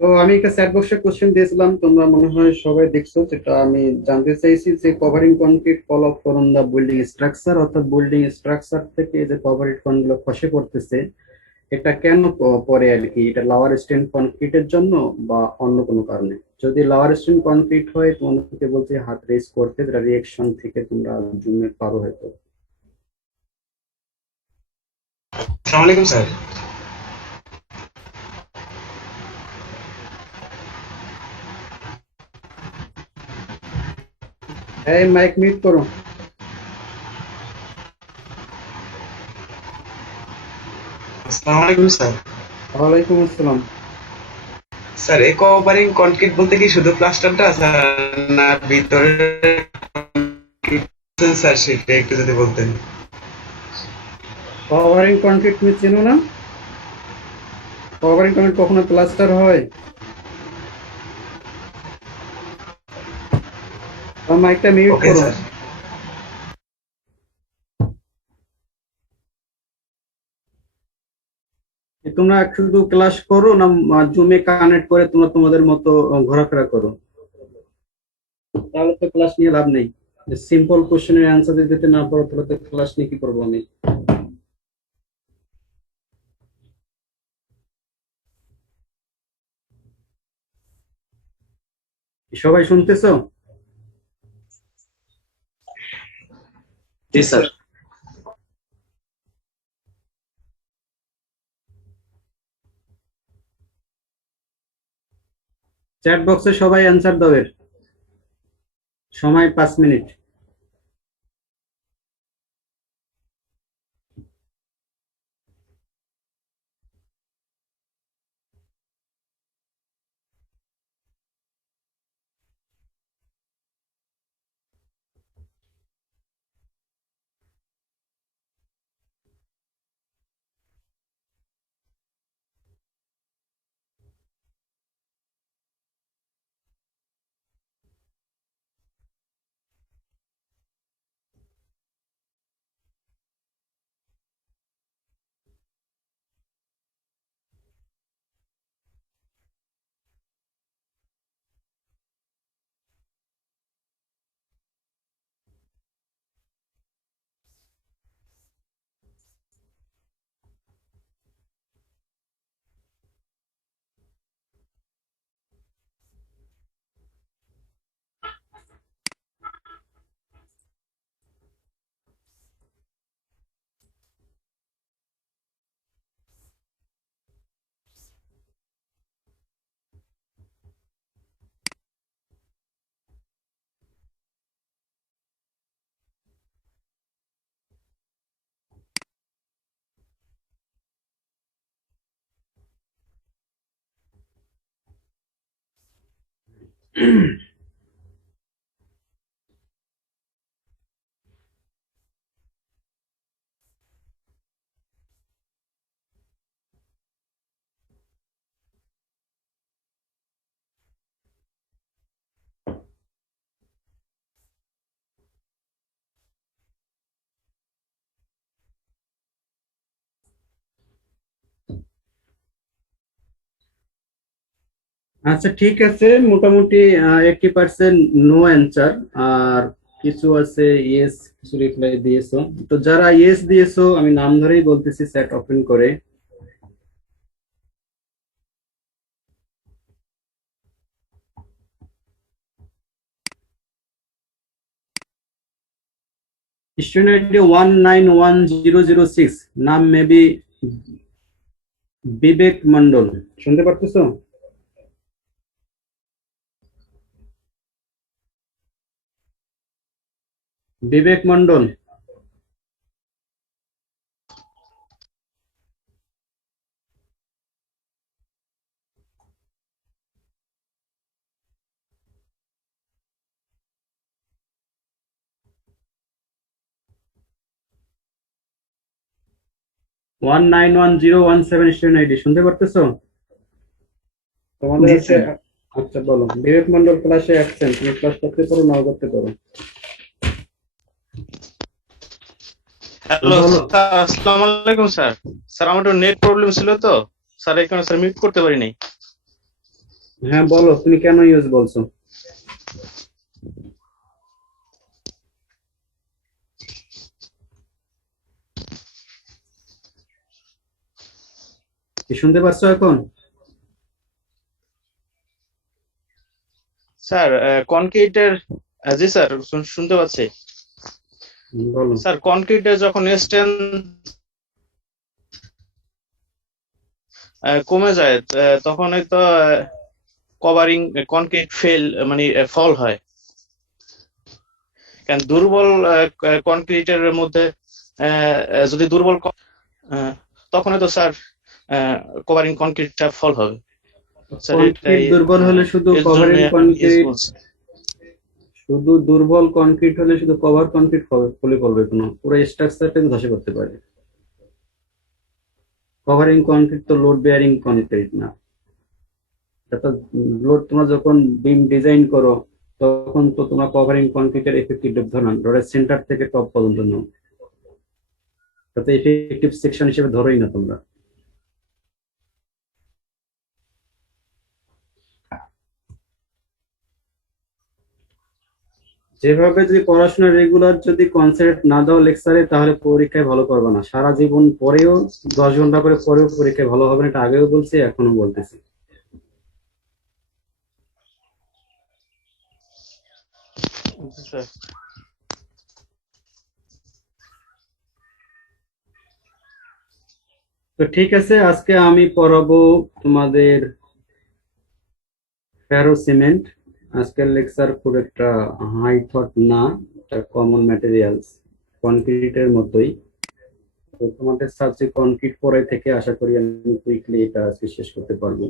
তো আমি একটা চ্যাট বক্সে কোশ্চেন দিয়েছিলাম, তোমরা মনে হয় সবাই দেখছো। যেটা আমি জানতে চাইছি যে covering concrete fall off from the building structure, অর্থাৎ বিল্ডিং স্ট্রাকচার থেকে যে কভারিং কনগুলো খসে পড়তেছে, এটা কেন পড়ে আর কি? এটা লাওয়ার স্টেন কনক্রিটের জন্য বা অন্য কোনো কারণে? যদি লাওয়ার স্টেন কনক্রিট হয়, তোমাদেরকে বলছি হাত রেজ করতে, যেটা রিয়েকশন থেকে তোমরা জুমে পারো হয়তো। আসসালামু আলাইকুম স্যার। এই মাইক মিউট করো। আসসালামু আলাইকুম স্যার। ওয়ালাইকুম আসসালাম। স্যার এই কোঅপারিং কনক্রিট বলতে কি শুধু প্লাস্টারটা স্যার, না ভিতরে স্যার সেটা একটু যদি বলতেন। কভারিং কনক্রিট তুমি চেনো না? কভারিং কনক্রিট কখনো প্লাস্টার হয়? মাইকটা মিউট ওকে করো। স্যার। তোমরা শুধু ক্লাস করো না জুমে কানেক্ট করে তোমরা তোমাদের মতো ঘোরাফেরা করো? তাহলে তো ক্লাস নিয়ে লাভ নেই। সিম্পল কোশ্চেনের অ্যান্সার দিতে না পারো তাহলে তো ক্লাস নিয়ে কি করবো আমি? সবাই শুনতেছো? জি স্যার। চ্যাট বক্সে সবাই অ্যান্সার দাও এর। সময় 5 মিনিট। আচ্ছা, ঠিক আছে। মোটামুটি 80% নো অ্যান্সার, আর কিছু আছে ইয়েস, কিছু রিপ্লাই দিয়েছো। তো যারা ইয়েস দিয়েছো আমি নাম ধরেই বলতেছি, চ্যাট ওপেন করে। স্টুডেন্ট আইডি 191006, নাম মেবি বিবেক মন্ডল। শুনতে পারতেছো? বিবেক মন্ডল। 191017 স্টুডেন্ট আইডি, শুনতে পারতেছো? তোমাদের জি হচ্ছে। স্যার। আচ্ছা বলো, বিবেক মন্ডল ক্লাসে অ্যাবসেন্ট, তুমি ক্লাস করতে পারো নাও করতে পারো। হ্যালো বলো। স্যার, আসসালামু আলাইকুম স্যার। স্যার আমার একটু নেট প্রবলেম ছিল তো স্যার, এই কারণে স্যার মিউট করতে পারিনি। হ্যাঁ বলো, তুমি কেন ইউজ বলছো? কি শুনতে পাচ্ছ এখন? স্যার কনক্রিটের, জি স্যার শুনতে পাচ্ছি। বলো। স্যার কনক্রিটের যখন স্ট্রেন্থ কমে যায় তখনই তো কভারিং কনক্রিট ফেল মানে ফল হয়। কারণ দুর্বল কনক্রিটের মধ্যে যদি দুর্বল তখনই তো স্যার কভারিং কনক্রিটটা ফল হবে। স্যার কনক্রিট এটাই দুর্বল হলে শুধু এর জন্য কভারিং এখন ইউজ কনক্রিট, বলছি। শুধু দুর্বল কনক্রিট হলে শুধু কভার কনক্রিট ফলে পড়বে কোনো, পুরো স্ট্রাকচারটাকে ধসে করতে পারে। কভারিং কনক্রিট তো লোড বেয়ারিং কনক্রিট না। এটা লোড, তোমরা যখন বিম ডিজাইন করো তখন তো তোমরা কভারিং কনক্রিটের এফেক্টিভ ডেপথ নাও, রডের সেন্টার থেকে টপ পর্যন্ত নাও, তাতে এফেক্টিভ সেকশন হিসেবে ধরোই না তোমরা। যেভাবে যদি পড়াশোনা রেগুলার যদি কনসেপ্ট না দাও লেকচারে, তাহলে পরীক্ষায় ভালো করবে না। সারা জীবন পরেও 10 ঘন্টা করে পরেও পরীক্ষায় ভালো হবে না, এটা আগেও বলছি এখনো বলতেছি। স্যার তো ঠিক আছে, আজকে আমি পড়াবো তোমাদের ফেরো সিমেন্ট। আজকের লেকচার খুব একটা হাই থট না, এটা কমন ম্যাটেরিয়ালস, কনক্রিটের মতোই। তো তোমাদের সাবজেক্ট কনক্রিট পড়াই থেকে আশা করি আমি কুইকলি এটা আজকে শেষ করতে পারবো।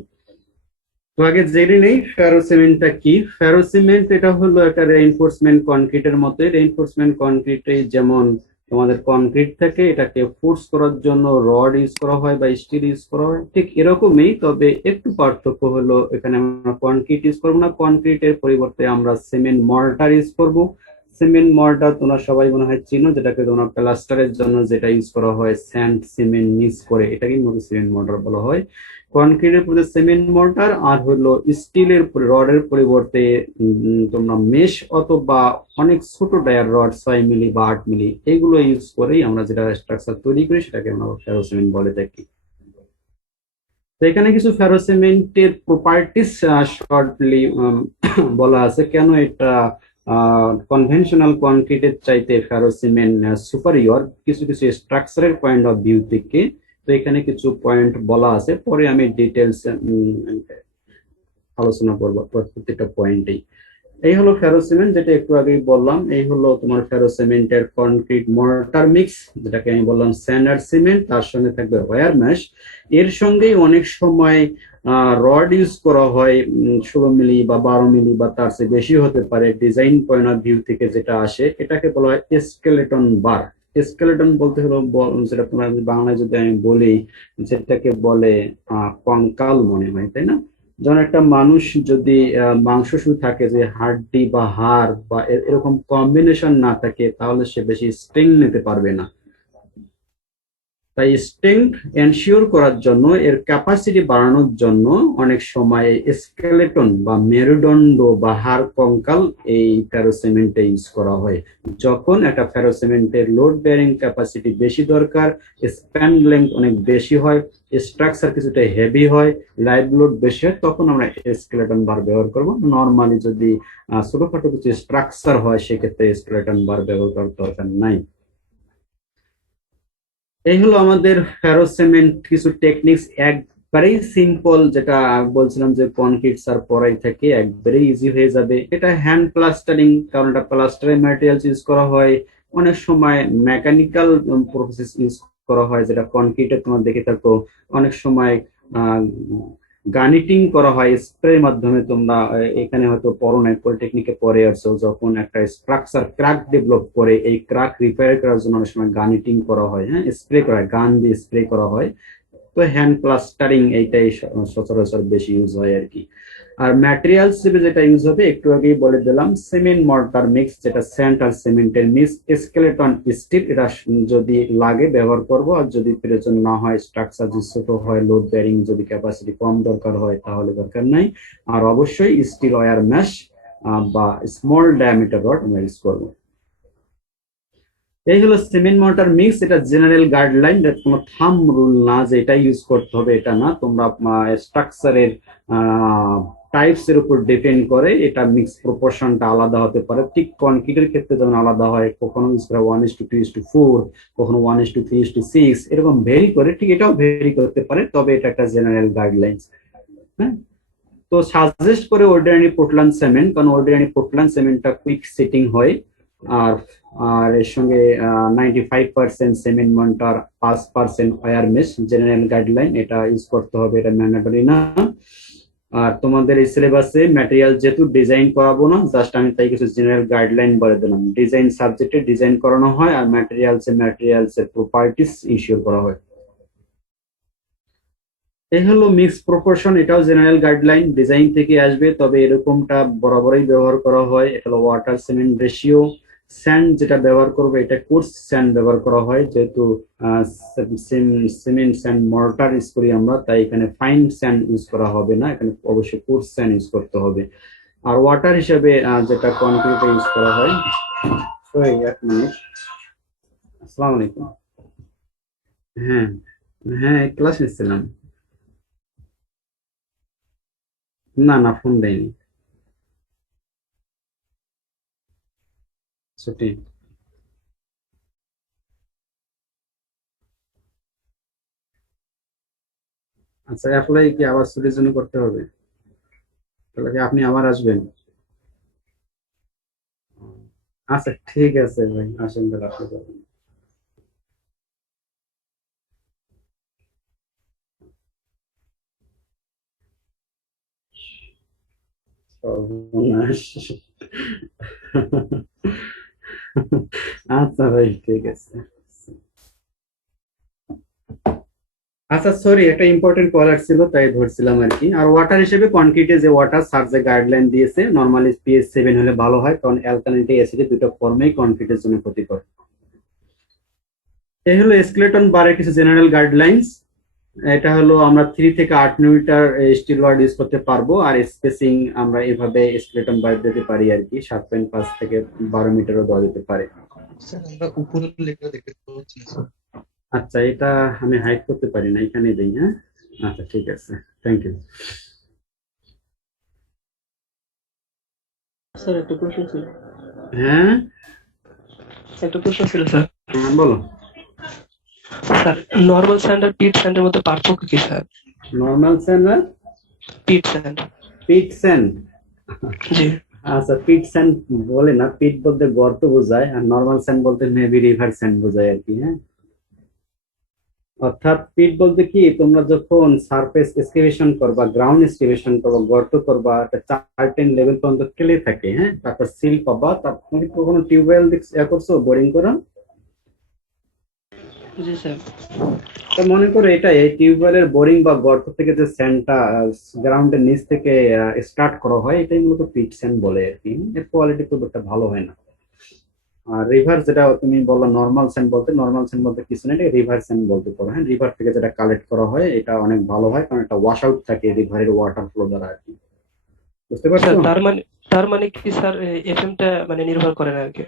তো আগে জেনে নেই ফেরো সিমেন্টটা কি। ফেরো সিমেন্ট এটা হলো একটা রেইনফোর্সমেন্ট কনক্রিটের মতোই। রেইনফোর্সমেন্ট কনক্রিটে যেমন তোমাদের কনক্রিট থেকে এটাকে ফোর্স করার জন্য রড ইউজ করা হয় বা স্টিল ইউজ করা হয়, ঠিক এরকমই, তবে একটু পার্থক্য হলো এখানে আমরা কনক্রিট ইউজ করবো না, কনক্রিটের পরিবর্তে আমরা সিমেন্ট মর্টার ইউজ করবো। সিমেন্ট মর্টার তোমরা সবাই মনে হয় চিনো, যেটাকে তোমরা প্লাস্টারের জন্য যেটা ইউজ করা হয় স্যান্ড সিমেন্ট মিক্স করে, এটাকে সিমেন্ট মর্টার বলা হয়। কনক্রিটের পরিবর্তে সিমেন্ট মর্টার, আর হলো স্টিলের রডের পরিবর্তে তোমরা মেশ অথবা অনেক ছোট ডায়ার রড 6 মিলি বা 8 মিলি, এগুলো ইউজ করেই আমরা যেটা স্ট্রাকচার তৈরি করি সেটাকে আমরা ফেরো সিমেন্ট বলে থাকি। তো এখানে কিছু ফেরো সিমেন্টের প্রপার্টিস শর্টলি বলা আছে, কেন এটা কনভেনশনাল কনক্রিটের চাইতে ফেরো সিমেন্ট সুপারিয়র কিছু কিছু স্ট্রাকচারের পয়েন্ট অফ ভিউ থেকে। তো এখানে কিছু পয়েন্ট বলা আছে, পরে আমি ডিটেলস আলোচনা করবো প্রত্যেকটা পয়েন্টেই। এই হলো ফেরো সিমেন্ট, যেটা একটু আগেই বললাম। এই হলো তোমার ফেরো সিমেন্টের কনক্রিট মর্টার মিক্স, যেটাকে আমি বললাম স্যান্ডার্ড সিমেন্ট, তার সঙ্গে থাকবে ওয়্যার ম্যাশ। এর সঙ্গেই অনেক সময় রড ইউজ করা হয় 16 মিলি বা 12 মিলি বা তার চেয়ে বেশি হতে পারে। ডিজাইন পয়েন্ট অফ ভিউ থেকে যেটা আসে এটাকে বলা হয় স্কেলেটন বার। স্কেলেটন বলতে হলো যেটা তোমার বাংলায় যদি আমি বলি, যেটাকে বলে কঙ্কাল মনে হয়, তাই না? যেমন একটা মানুষ যদি মাংস শুধু থাকে, যে হাড্ডি বা হাড় বা এরকম কম্বিনেশন না থাকে, তাহলে সে বেশি স্ট্রেংথ নিতে পারবে না। তাই স্ট্রেংথ এনশিওর করার জন্য, এর ক্যাপাসিটি বাড়ানোর জন্য অনেক সময় স্কেলেটন বা মেরুদণ্ড বা হাড় কঙ্কাল এই ফেরোসিমেন্টে ইউজ করা হয়। যখন একটা ফেরোসিমেন্টের লোড বেয়ারিং ক্যাপাসিটি বেশি দরকার, স্প্যান লেন্থ অনেক বেশি হয়, স্ট্রাকচার কিছুটা হেভি হয়, লাইভ লোড বেশি হয়, তখন আমরা স্কেলেটন বার ব্যবহার করব। নর্মালি যদি ছোটখাটো কিছু স্ট্রাকচার হয়, সেক্ষেত্রে স্কেলেটন বার ব্যবহার করার দরকার নাই। এই হলো আমাদের ফেরো সিমেন্ট কিছু টেকনিক্স, একবারেই সিম্পল, যেটা বলছিলাম যে কনক্রিট স্যার পড়াই থেকে একবারেই ইজি হয়ে যাবে। এটা হ্যান্ড প্লাস্টারিং, কারণ এটা প্লাস্টারিং ম্যাটেরিয়ালস ইউজ করা হয়। অনেক সময় মেকানিক্যাল প্রসেস ইউজ করা হয়, যেটা কনক্রিটে তোমরা দেখে থাকো। অনেক সময় আহ গানিটিং করা হয় স্প্রের মাধ্যমে। তোমরা এখানে হয়তো পড়ো নাই, পলিটেকনিকে পড়ে আসছো, যখন একটা স্ট্রাকচার ক্র্যাক ডেভেলপ করে, এই ক্র্যাক রিপেয়ার করার জন্য অনেক সময় গানিটিং করা হয়, হ্যাঁ, স্প্রে করা হয়, গান দিয়ে স্প্রে করা হয়। তো তো হ্যান্ড প্লাস্টারিং এইটাই সচরাচর বেশি ইউজ হয় আর কি। আর ম্যাটেরিয়ালস হিসেবে যেটা ইউজ হবে একটু আগেই বলে দিলাম, সিমেন্ট মর্টার মিক্স, যেটা স্যান্ড আর সিমেন্টের মিক্স, স্কেলেটন স্টিল, এটা যদি লাগে ব্যবহার করব, আর যদি প্রয়োজন না হয়, স্ট্রাকচার যদি ছোট হয়, লোড বেয়ারিং যদি ক্যাপাসিটি কম দরকার হয় তাহলে দরকার নাই। আর অবশ্যই স্টিল ওয়্যার ম্যাশ বা স্মল ডায়ামিটার রড আমরা ইউজ করবো। এই হলো সিমেন্ট মর্টার মিক্স, এটা জেনারেল গাইডলাইন, কোনো থাম রুল না যে এটা ইউজ করতে হবে এটা না। তোমরা স্ট্রাকচারের টাইপস এর উপর ডিপেন্ড করে এটা মিক্স প্রপোর্শনটা আলাদা হতে পারে। ঠিক কনক্রিটের ক্ষেত্রে যেমন আলাদা হয়, কখনো ইউজ করা 1:2:4, কখনো 1:3:6, এরকম ভেরি করে, ঠিক এটাও ভেরি করতে পারে, তবে এটা একটা জেনারেল গাইডলাইন্স। হ্যাঁ, তো সাজেস্ট করে অর্ডিনারি পোর্টল্যান্ড সিমেন্ট, কারণ অর্ডিনারি পোর্টল্যান্ড সিমেন্টটা কুইক সেটিং হয়। আর আর এর সঙ্গে 95% cement mortar, 5% wire mesh, general guideline, এটা ইউজ করতে হবে, এটা ম্যান্ডেটরি না। আর তোমাদের এই সিলেবাসে ম্যাটেরিয়াল যেহেতু ডিজাইন করাবো না, জাস্ট আমি তাই কিছু জেনারেল গাইডলাইন বলে দিলাম। ডিজাইন সাবজেক্টে ডিজাইন করানো হয়, আর ম্যাটেরিয়ালস এর প্রপার্টিস ইনশিওর করা হয়। এই হলো মিক্স প্রপোর্শন, এটাও জেনারেল গাইডলাইন, ডিজাইন থেকে আসবে, তবে এরকমটা বরাবরই ব্যবহার করা হয়। এটা হলো ওয়াটার সিমেন্ট রেশিও। স্যান্ড যেটা ব্যবহার করবে এটা কোর্স স্যান্ড ব্যবহার করা হয়, যেহেতু সিমেন্ট স্যান্ড মর্টার ইউজ করি আমরা, তাই এখানে ফাইন স্যান্ড ইউজ করা হবে না, এখানে অবশ্যই কোর্স স্যান্ড ইউজ করতে হবে। আর ওয়াটার হিসেবে যেটা কনক্রিটে ইউজ করা হয়, ওই 1 মিনিট, আসসালামু আলাইকুম। হ্যাঁ হ্যাঁ, ক্লাস নিচ্ছিলাম। না না, ফোন দেয়নি, ছুটি। আচ্ছা, অ্যাপ্লাই কি আবার ছুটির জন্য করতে হবে? তাহলে কি আপনি আবার আসবেন? আচ্ছা ঠিক আছে ভাই, আসেন তাহলে আপনি যাবেন। সর্বনাশ। আচ্ছা ভাই, ঠিক আছে। আচ্ছা সরি, একটা ইম্পর্টেন্ট কল আসছিল তাই ধরছিলাম আর কি। আর ওয়াটার হিসেবে কনক্রিটে যে ওয়াটার স্যার যে গাইডলাইন দিয়েছে, নরমালি pH 7 হলে ভালো হয়, কারণ অ্যালকালিনিটি অ্যাসিডে দুটো ফর্মেই কনক্রিটের জন্য ক্ষতিকর। এই হলো স্কেলেটন বারের কিছু জেনারেল গাইডলাইন্স। এটা হলো আমরা 3 থেকে 8 মিটার স্টিল রড ইউজ করতে পারবো, আর স্পেসিং আমরা এভাবে স্কেলেটন বার দিতে পারি আর কি, 7.5 থেকে 12 মিটারও দেওয়া যেতে পারে। স্যার আমরা উপরের লেখা দেখতে পাচ্ছি না, স্যার। আচ্ছা, এটা আমি হাইড করতে পারি না, এখানে দিই। হ্যাঁ, আচ্ছা ঠিক আছে, থ্যাংক ইউ। স্যার একটা প্রশ্ন ছিল। হ্যাঁ একটা প্রশ্ন ছিল স্যার। বলো। স্যার নর্মাল স্যান্ড আর পিট স্যান্ডের মধ্যে পার্থক্য কি স্যার? নর্মাল স্যান্ড আর পিট স্যান্ড। পিট স্যান্ড। জি আচ্ছা, পিট স্যান্ড বলে না, পিট বলতে গর্ত বোঝায়, আর নর্মাল স্যান্ড বলতে মেবি রিভার স্যান্ড বোঝায় আর কি। হ্যাঁ, অর্থাৎ পিট বলতে কি, তোমরা যখন সারফেস এক্সকাভেশন করবা, গ্রাউন্ড এক্সকাভেশন করবা, গর্ত করবা, একটা সার্টেন লেভেল পর্যন্ত কেলে থাকে, হ্যাঁ, তারপর সিল পাবা, তারপর তুমি কখনো টিউবওয়েল করছো, বোরিং করো? জি স্যার। তো মনে করো এটা এই টিউবওয়েলের বোরিং বা গর্ত থেকে যে স্যান্ডটা গ্রাউন্ডের নিচ থেকে স্টার্ট করা হয়, এটাই মূলত পিট স্যান্ড বলে আর কি। এর কোয়ালিটি খুব একটা ভালো হয় না। আর রিভার যেটা তুমি বললো নর্মাল স্যান্ড বলতে, নর্মাল স্যান্ড বলতে কিছু না, এটা রিভার স্যান্ড বলতে পারো। হ্যাঁ, রিভার থেকে যেটা কালেক্ট করা হয় এটা অনেক ভালো হয়, কারণ এটা ওয়াশ আউট থাকে রিভারের ওয়াটার ফ্লো দ্বারা আর কি। বুঝতে পারছো? স্যার তার মানে কি স্যার এফএম টা মানে নির্ভর করে না আর কি,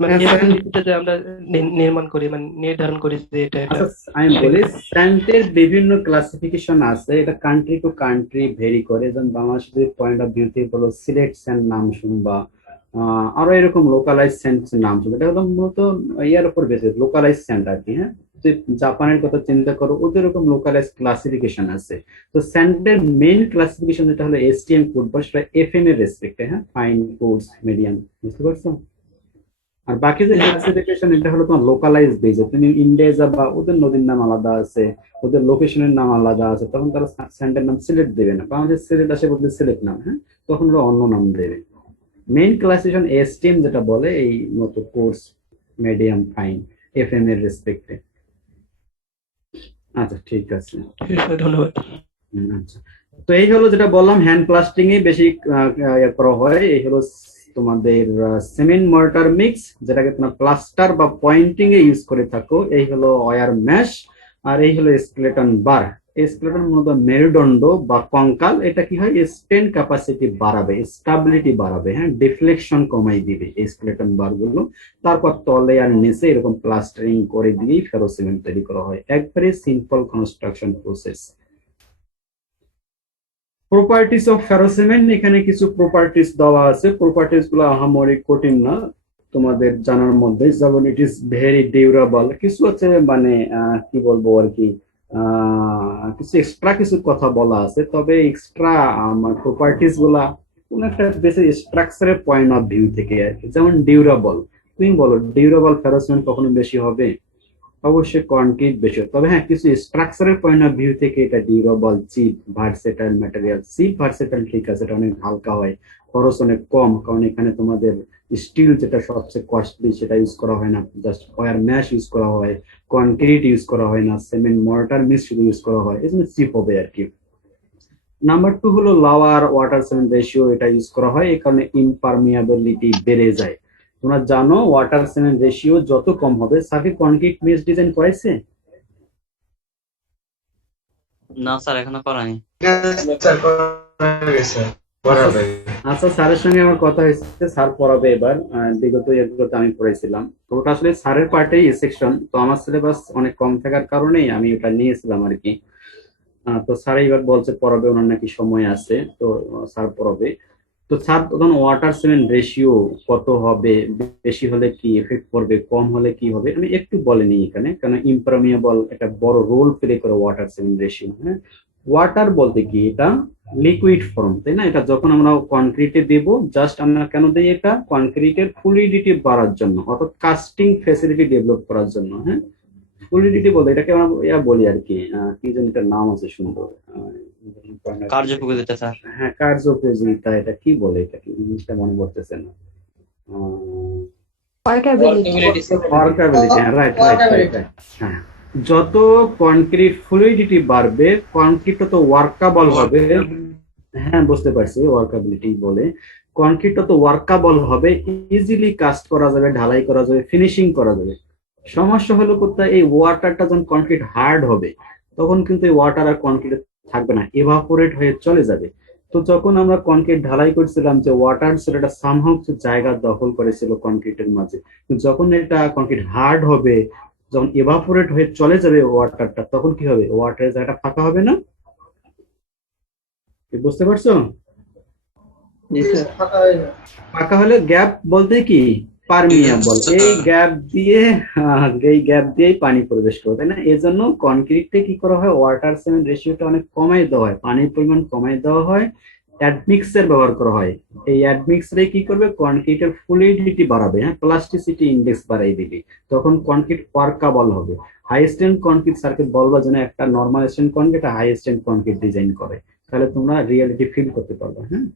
মানে হ্যাঁ, এফএম sand- ভিত্তিতে যে আমরা নির্মাণ করি, মানে নির্ধারণ করি যে এটা এটা। আচ্ছা আমি বলি, স্যান্ডের বিভিন্ন ক্লাসিফিকেশন আছে, এটা কান্ট্রি টু কান্ট্রি ভেরি করে। যেমন বাংলাদেশের পয়েন্ট অফ ভিউ থেকে বলো, সিলেট স্যান্ড নাম শুনবা, আরো এরকম লোকালাইজ স্যান্ড নাম শুনবা। এটা হলো মূলত ইয়ার উপর বেসিস, লোকালাইজ স্যান্ড আর কি। হ্যাঁ, যে জাপানের কথা চিন্তা করো, ওদের এরকম লোকালাইজ ক্লাসিফিকেশন আছে। তো স্যান্ডের মেইন ক্লাসিফিকেশন যেটা হলো এসটিএম কোড, বা সেটা এফএম এর রেসপেক্টে। হ্যাঁ, ফাইন, কোর্স, মিডিয়াম। বুঝতে পারছো? আর বাকি যে ক্লাসিফিকেশন, এটা হলো তোমার লোকালাইজ বেজে। তুমি ইন্ডিয়া যাবা, ওদের নদীর নাম আলাদা আছে, ওদের লোকেশনের নাম আলাদা আছে, তখন তারা স্যান্ডের নাম সিলেট দেবে না। বাংলাদেশ সিলেট আসে বলতে সিলেট নাম, হ্যাঁ, তখন ওরা অন্য নাম দেবে। মেইন ক্লাসিফিকেশন এসটিএম যেটা বলে, এই মতো কোর্স, মিডিয়াম, ফাইন, এফএম এর রেসপেক্টে। আচ্ছা, ঠিক আছে। ঠিক আছে স্যার, ধন্যবাদ। আচ্ছা, তো এই হলো যেটা বললাম, হ্যান্ড প্লাস্টিং এ বেশি করা হয়। এই হলো তোমাদের সিমেন্ট মর্টার মিক্স, যেটাকে তোমরা প্লাস্টার বা পয়েন্টিং এ ইউজ করে থাকো। এই হলো ওয়্যার ম্যাশ, আর এই হলো স্কেলেটন বার। এই স্কেলেটন মূলত মেরুদণ্ড বা কঙ্কাল। এটা কি হয়, স্টেন ক্যাপাসিটি বাড়াবে, স্টাবিলিটি বাড়াবে, হ্যাঁ, ডিফ্লেকশন কমাই দিবে এই স্কেলেটন বার গুলো। তারপর তলে আর নিচে এরকম প্লাস্টারিং করে দিয়েই ফেরো সিমেন্ট তৈরি করা হয়। একবারে simple construction process. Properties of ferrocement, এখানে কিছু প্রপার্টিস দেওয়া আছে। প্রপার্টিস গুলো আহামরি কঠিন না, তোমাদের জানার মধ্যে। যেমন ইট ইজ ভেরি ডিউরেবল, কিছু হচ্ছে মানে কি বলবো আর কি, কিছু এক্সট্রা কিছু কথা বলা আছে। তবে এক্সট্রা আমার প্রপার্টিস গুলা কোন একটা বেশি স্ট্রাকচারের পয়েন্ট অফ ভিউ থেকে আর কি। যেমন ডিউরেবল, তুমি বলো ডিউরেবল ফেরোসিমেন্ট কখনো বেশি হবে? অবশ্যই কনক্রিট বেশি, তবে হ্যাঁ কিছু স্ট্রাকচারের পয়েন্ট অফ ভিউ থেকে এটা durable, cheap, versatile material. Cheap versatile ঠিক আছে, এটা অনেক হালকা হয়, খরচ অনেক কম, কারণ এখানে তোমাদের স্টিল যেটা সবচেয়ে কস্টলি সেটা ইউজ করা হয় না, জাস্ট ওয়্যার ম্যাশ ইউজ করা হয়, কনক্রিট ইউজ করা হয় না, সিমেন্ট মর্টার মিক্স শুধু ইউজ করা হয়, এই জন্য চিপ হবে আর কি। নাম্বার টু হলো লোয়ার ওয়াটার সিমেন্ট রেশিও, এটা ইউজ করা হয় এই কারণে ইমপারমিয়াবিলিটি বেড়ে যায়। তোমরা জানো ওয়াটার সিমেন্ট রেশিও যত কম হবে। সাকি কনক্রিট মিক্স ডিজাইন করেছে? না স্যার, এখনো করানি। স্যার করা গেছে, পড়াবে। আচ্ছা, স্যারের সঙ্গে আমার কথা হয়েছে, স্যার পড়াবে এবার। বিগত ইয়ারগুলোতে আমি পড়াইছিলাম, তো ওটা আসলে স্যারের পার্টেই সেকশন, তো আমার সিলেবাস অনেক কম থাকার কারণেই আমি ওটা নিয়েছিলাম আর কি। তো স্যার এবার বলছে পড়াবে, ওনার নাকি সময় আছে, তো স্যার পড়াবে। তো স্যার তখন ওয়াটার সিমেন্ট রেশিও কত হবে, বেশি হলে কি এফেক্ট পড়বে, কম হলে কি হবে, আমি একটু বলিনি এখানে, কারণ ইমপারমিয়েবল একটা বড় রোল প্লে করে ওয়াটার সিমেন্ট রেশিও। হ্যাঁ, ওয়াটার বলতে কি, এটা লিকুইড ফর্ম, তাই না? এটা যখন আমরা কনক্রিটে দেব, জাস্ট আমরা কেন দিই, এটা কনক্রিটের ফ্লুইডিটি বাড়ার জন্য, অর্থাৎ কাস্টিং ফ্যাসিলিটি ডেভেলপ করার জন্য। হ্যাঁ, ফ্লুইডিটি বলতে এটাকে আমরা বলি আর কি, কি যেন এটার নাম আছে সুন্দর, কার্যপরিতা স্যার। হ্যাঁ, কার্যোপযোগিতা, এটা কি বলে, এটা কি জিনিসটা মনে পড়তেছে না। ওয়ার্কাবিলিটি, হ্যাঁ, রাইট রাইট রাইট। হ্যাঁ, যত কনক্রিট ফ্লুইডিটি বাড়বে, কনক্রিট তত ওয়ার্কাবল হবে। হ্যাঁ, বুঝতে পারছি, ওয়ার্কাবিলিটি বলে। কনক্রিট তত ওয়ার্কাবল হবে, ইজিলি কাস্ট করা যাবে, ঢালাই করা যাবে, ফিনিশিং করা যাবে। সমস্যা হলো কোথায়, এই ওয়াটারটা যখন কনক্রিট হার্ড হবে, তখন কিন্তু এই ওয়াটার আর কনক্রিট থাকবে না, এভাপোরেট হয়ে চলে যাবে। তো যখন আমরা কনক্রিট ঢালাই করছিলাম, যে ওয়াটার সেটা সামহাউ কিছু জায়গা দখল করেছিল কনক্রিটের মাঝে, কিন্তু যখন এটা কনক্রিট হার্ড হবে, যখন এভাপোরেট হয়ে চলে যাবে ওয়াটারটা, তখন কি হবে, ওয়াটারের জায়গাটা ফাঁকা হবে না? কি বুঝতে পারছো? ফাঁকা হলে গ্যাপ বলতে কি, পারমিয়াবল, এই গ্যাপ দিয়ে, এই গ্যাপ দিয়েই পানি প্রবেশ করবে, তাই না? এই জন্য কনক্রিটে কি করা হয়, ওয়াটার সিমেন্ট রেশিওটা অনেক কমাই দেওয়া হয়, পানির পরিমাণ কমাই দেওয়া হয়, অ্যাডমিক্সের ব্যবহার করা হয়। এই অ্যাডমিক্সরে কি করবে, কনক্রিটের ফ্লুইডিটি বাড়াবে, হ্যাঁ, প্লাস্টিসিটি ইন্ডেক্স বাড়াই দিবে, তখন কনক্রিট ওয়ার্কাবল হবে। হাই স্ট্রেন্থ কনক্রিট সার্কিট বলবা যেন একটা normal strength concrete, high strength concrete design করে, তাহলে তোমরা রিয়েলিটি ফিল করতে পারবে। হ্যাঁ,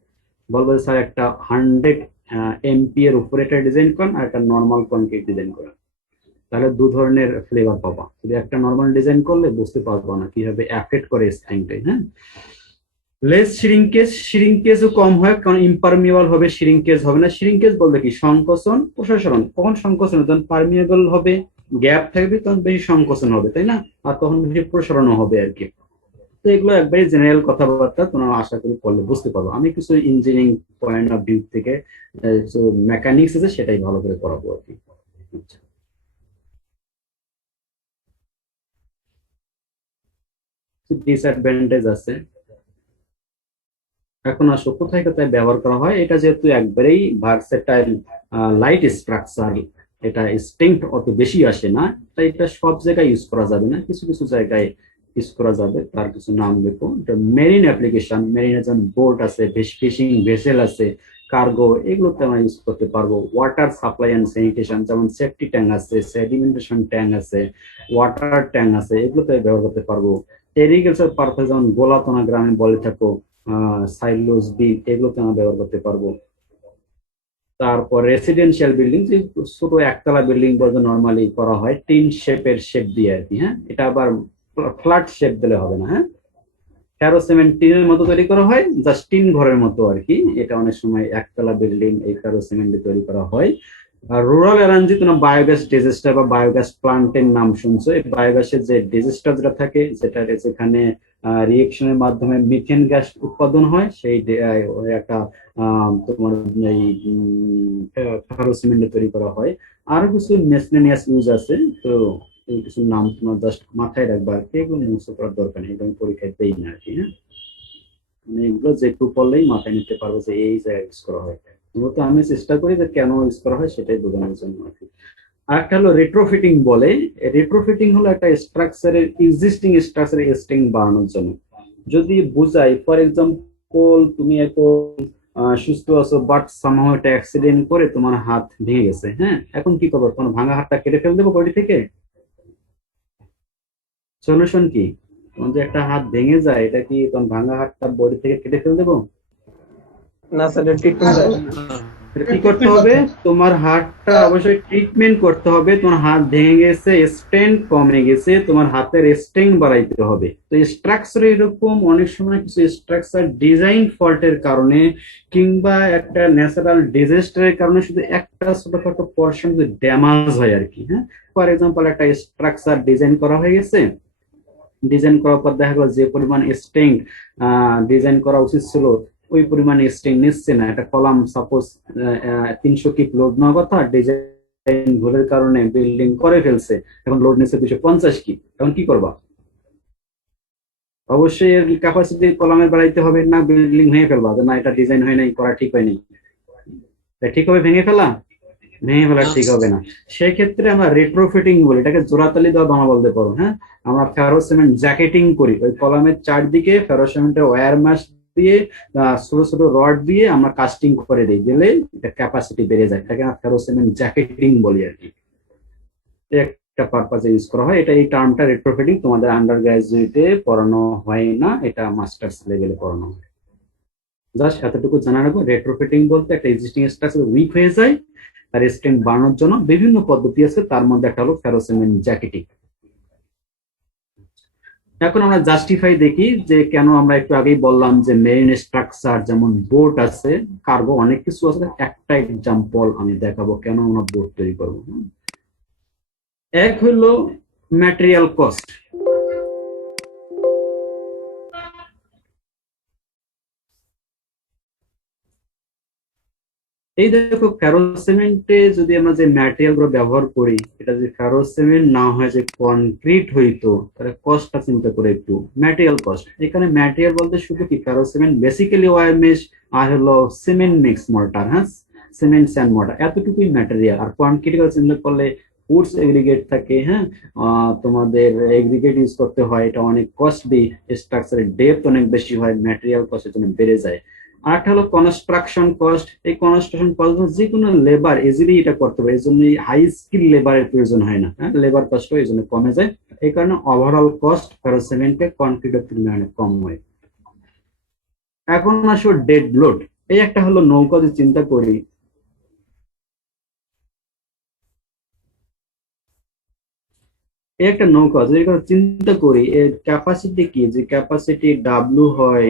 বলবো যে স্যার একটা 100 এমপি এর উপরে একটা ডিজাইন করেন, আর একটা নর্মাল কনক্রিট ডিজাইন করেন, তাহলে দু ধরনের ফ্লেভার পাবা। যদি একটা নর্মাল ডিজাইন করলে বুঝতে পারবো না কিভাবে অ্যাফেক্ট করে স্ট্রেংথে। হ্যাঁ, লেস শ্রিঙ্কেজ, শ্রিঙ্কেজও কম হয়, কারণ ইম্পারমিয়েবল হবে, শ্রিঙ্কেজ হবে না। শ্রিঙ্কেজ বলতে কি, সংকোচন প্রসারণ। কখন সংকোচন, যখন পারমিয়েবল হবে, গ্যাপ থাকবে, তখন বেশি সংকোচন হবে, তাই না? আর তখন বেশি প্রসারণও হবে আর কি। তো এগুলো একবারে জেনারেল কথাবার্তা, তোমরা আশা করি পড়লে বুঝতে পারবো। আমি কিছু ইঞ্জিনিয়ারিং পয়েন্ট অফ ভিউ থেকে মেকানিক্স আছে সেটাই ভালো করে পড়াবো আর কি। আচ্ছা, ডিসঅ্যাডভান্টেজ আছে। এখন আসো কোথায় কোথায় ব্যবহার করা হয়। এটা যেহেতু একবারেই ভার্সেটাইল লাইট স্ট্রাকচার, এটা স্ট্রেংথ অত বেশি আসে না, তাই এটা সব জায়গায় ইউজ করা যাবে না, কিছু কিছু জায়গায় ইউজ করা যাবে। তার কিছু নাম দেখো, এটা মেরিন অ্যাপ্লিকেশন, মেরিনের যেমন বোট আছে, ফিশিং ভেসেল আছে, কার্গো, এগুলোতে আমরা ইউজ করতে পারবো। ওয়াটার সাপ্লাই অ্যান্ড স্যানিটেশন, যেমন সেফটি ট্যাঙ্ক আছে, সেডিমেন্টেশন ট্যাঙ্ক আছে, ওয়াটার ট্যাঙ্ক আছে, এগুলোতে ব্যবহার করতে পারবো। এগ্রিকালচার পারপাস, যেমন গোলাতনা গ্রামে বলে থাকো, সাইলোস বিল, এগুলোতে আমরা ব্যবহার করতে পারবো। তারপর রেসিডেন্সিয়াল বিল্ডিং, যে ছোট একতলা বিল্ডিং বলতে নর্মালি করা হয় টিন শেপের শেপ দিয়ে আর কি। হ্যাঁ, এটা আবার ফ্ল্যাট শেপ দিলে হবে না, হ্যাঁ। ফেরো সিমেন্ট টিনের মতো তৈরি করা হয়, জাস্ট টিন ঘরের মতো আর কি। এটা অনেক সময় একতলা বিল্ডিং এই ফেরো সিমেন্টে তৈরি করা হয়। আর রুরাল এলাকায় তোমরা বায়োগ্যাস ডিজেস্টার বা বায়োগ্যাস প্লান্টের নাম শুনছো। এই বায়োগ্যাসের যে ডিজেস্টার যেটা থাকে, যেখানে রিয়েকশনের মাধ্যমে মিথেন গ্যাস উৎপাদন হয়, সেই ওই একটা তোমার এই ফেরো সিমেন্টে তৈরি করা হয়। আরো কিছু মেসলেনিয়াস ইউজ আছে। তো এই কিছু নাম তোমার জাস্ট মাথায় রাখবা আর কি, এগুলো মুখস্থ করার দরকার নেই, এটা আমি পরীক্ষায় দেই না আর কি, হ্যাঁ। মানে এগুলো যে একটু পড়লেই মাথায় নিতে পারবো যে এই জায়গায় ইউজ করা হয়। মূলত আমি চেষ্টা করি যে কেন ইউজ করা হয় সেটাই বোঝানোর জন্য আর কি। আরেকটা হলো রেট্রোফিটিং বলে। রেট্রোফিটিং হলো একটা স্ট্রাকচারের এক্সিস্টিং স্ট্রাকচারের স্ট্রেংথ বাড়ানোর জন্য। যদি বুঝাই, ফর এক্সাম্পল তুমি এখন সুস্থ আছো, বাট সামহাও একটা অ্যাক্সিডেন্ট করে তোমার হাত ভেঙে গেছে, হ্যাঁ। এখন কি করবো? তোমার ভাঙা হাতটা কেটে ফেলে দেবো বডি থেকে? সলিউশন কি? তোমার যে একটা হাত ভেঙে যায়, এটা কি তোমার ভাঙা হাতটা বডি থেকে কেটে ফেলে দেবো? না স্যার, ট্রিটমেন্ট এটা কি করতে হবে? তোমার হাতটা অবশ্যই ট্রিটমেন্ট করতে হবে। তোমার হাত ভেঙে গেছে, স্ট্রেংথ কমে গেছে, তোমার হাতের স্ট্রেংথ বাড়াইতে হবে। তো স্ট্রাকচার এরকম অনেক সময় কিছু স্ট্রাকচার ডিজাইন ফল্টের কারণে কিংবা একটা ন্যাচারাল ডিজাস্টারের কারণে শুধু একটা ছোটখাটো পোর্শন ড্যামেজ হয় আর কি, হ্যাঁ। ফর এক্সাম্পল, একটা স্ট্রাকচার ডিজাইন করা হয়ে গেছে, ডিজাইন করার পর দেখা গেল যে পরিমাণ স্ট্রেংথ ডিজাইন করা উচিত ছিল ওই পরিমাণে স্ট্রেংথ নিচ্ছে না। একটা কলাম সাপোজ 300 কিপ লোড নেওয়ার কথা, ডিজাইন ভুলের কারণে বিল্ডিং করে ফেলছে, এখন লোড নিচ্ছে 250 কিপ। এখন কি করবা? অবশ্যই এর ক্যাপাসিটি কলামের বাড়াইতে হবে, না বিল্ডিং ভেঙে ফেলবা যে না এটা ডিজাইন হয় নাই, করা ঠিক হয়নি। ঠিক হবে ভেঙে ফেলা? ভেঙে ফেলা ঠিক হবে না। সেই ক্ষেত্রে আমরা রেট্রোফিটিং বলি, এটাকে জোড়াতালি দেওয়া বানা বলতে পারো, হ্যাঁ। আমরা ফেরো সিমেন্ট জ্যাকেটিং করি, ওই কলামের চারদিকে ফেরো সিমেন্টের ওয়্যার মাস দিয়ে ছোট ছোট রড দিয়ে আমরা কাস্টিং করে দিই, দিলে এটা ক্যাপাসিটি বেড়ে যায়। এটাকে আমরা ফেরো সিমেন্ট জ্যাকেটিং বলি আর কি। একটা পারপাজে ইউজ করা হয় এটা। এই টার্মটা রেট্রোফিটিং তোমাদের আন্ডার গ্রাজুয়েটে পড়ানো হয় না, এটা মাস্টার্স লেভেলে পড়ানো হয়। জাস্ট এতটুকু জানা রাখবো, রেট্রোফিটিং বলতে একটা এক্সিস্টিং স্ট্রাকচার উইক হয়ে যায়, তার স্ট্রেংথ বাড়ানোর জন্য বিভিন্ন পদ্ধতি আছে, তার মধ্যে একটা হলো ফেরো সিমেন্ট জ্যাকেটিং। এখন আমরা জাস্টিফাই দেখি যে কেন। আমরা একটু আগেই বললাম যে মেইন স্ট্রাকচার যেমন বোট আছে, কার্গো, অনেক কিছু আছে। একটা এক্সাম্পল আমি দেখাবো কেন আমরা বোট তৈরি করবো। এক হলো ম্যাটেরিয়াল কস্ট। এই দেখো, ফেরো সিমেন্টে যদি আমরা যে ম্যাটেরিয়াল গুলো ব্যবহার করি, এটা যদি ফেরো সিমেন্ট না হয় যে কনক্রিট হইতো, তাহলে কস্টটা চিন্তা করে একটু। ম্যাটেরিয়াল কস্ট, এখানে ম্যাটেরিয়াল বলতে শুধু কি ফেরো সিমেন্ট, বেসিক্যালি ওয়ার মেশ আর হলো সিমেন্ট মিক্স মর্টার, হ্যাঁ, সিমেন্ট স্যান্ড মর্টার, এতটুকুই ম্যাটেরিয়াল। আর কোয়ান্টিটি চিন্তা করলে উডস এগ্রিগেট থাকে, হ্যাঁ। তোমাদের এগ্রিগেট ইউজ করতে হয়, এটা অনেক কস্টলি, স্ট্রাকচারের ডেপথ অনেক বেশি হয়, ম্যাটেরিয়াল কস্ট এর জন্য বেড়ে যায়। আরেকটা হলো কনস্ট্রাকশন কস্ট। এই কনস্ট্রাকশন কস্ট যে কোনো লেবার ইজিলি এটা করতে পারে, এই জন্য হাই স্কিল লেবারের প্রয়োজন হয় না, হ্যাঁ। লেবার কস্ট এই জন্য কমে যায়। এই কারণে ওভারঅল কস্ট ফেরো সিমেন্টে কনক্রিটের তুলনায় অনেক কম হয়। এখন আসো ডেড লোড। এই একটা হলো নৌকা, যদি চিন্তা করি, এই একটা নৌকা যদি চিন্তা করি, এর ক্যাপাসিটি কি? যে ক্যাপাসিটি ডাব্লু হয়,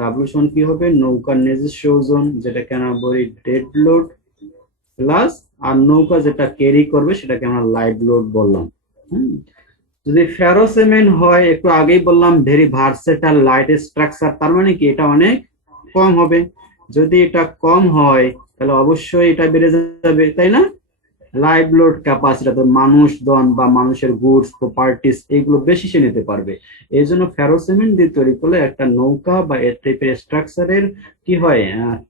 ডাব্লু সমান কি হবে? নৌকার নিজস্ব ওজন, যেটাকে আমরা বলি ডেড লোড, প্লাস আর নৌকা যেটা ক্যারি করবে সেটাকে আমরা লাইভ লোড বললাম। যদি ফেরো সিমেন্ট হয়, একটু আগেই বললাম ভেরি ভার্সেটাইল লাইট স্ট্রাকচার, তার মানে কি এটা অনেক কম হবে। যদি এটা কম হয় তাহলে অবশ্যই এটা বেড়ে যাবে, তাই না? লাইভ লোড ক্যাপাসিটি, মানুষজন বা মানুষের গুডস প্রপার্টিস এগুলো বেশি সে নিতে পারবে। এই জন্য ফেরো সিমেন্ট দিয়ে তৈরি করলে একটা নৌকা বা এর টাইপের স্ট্রাকচারের কি হয়,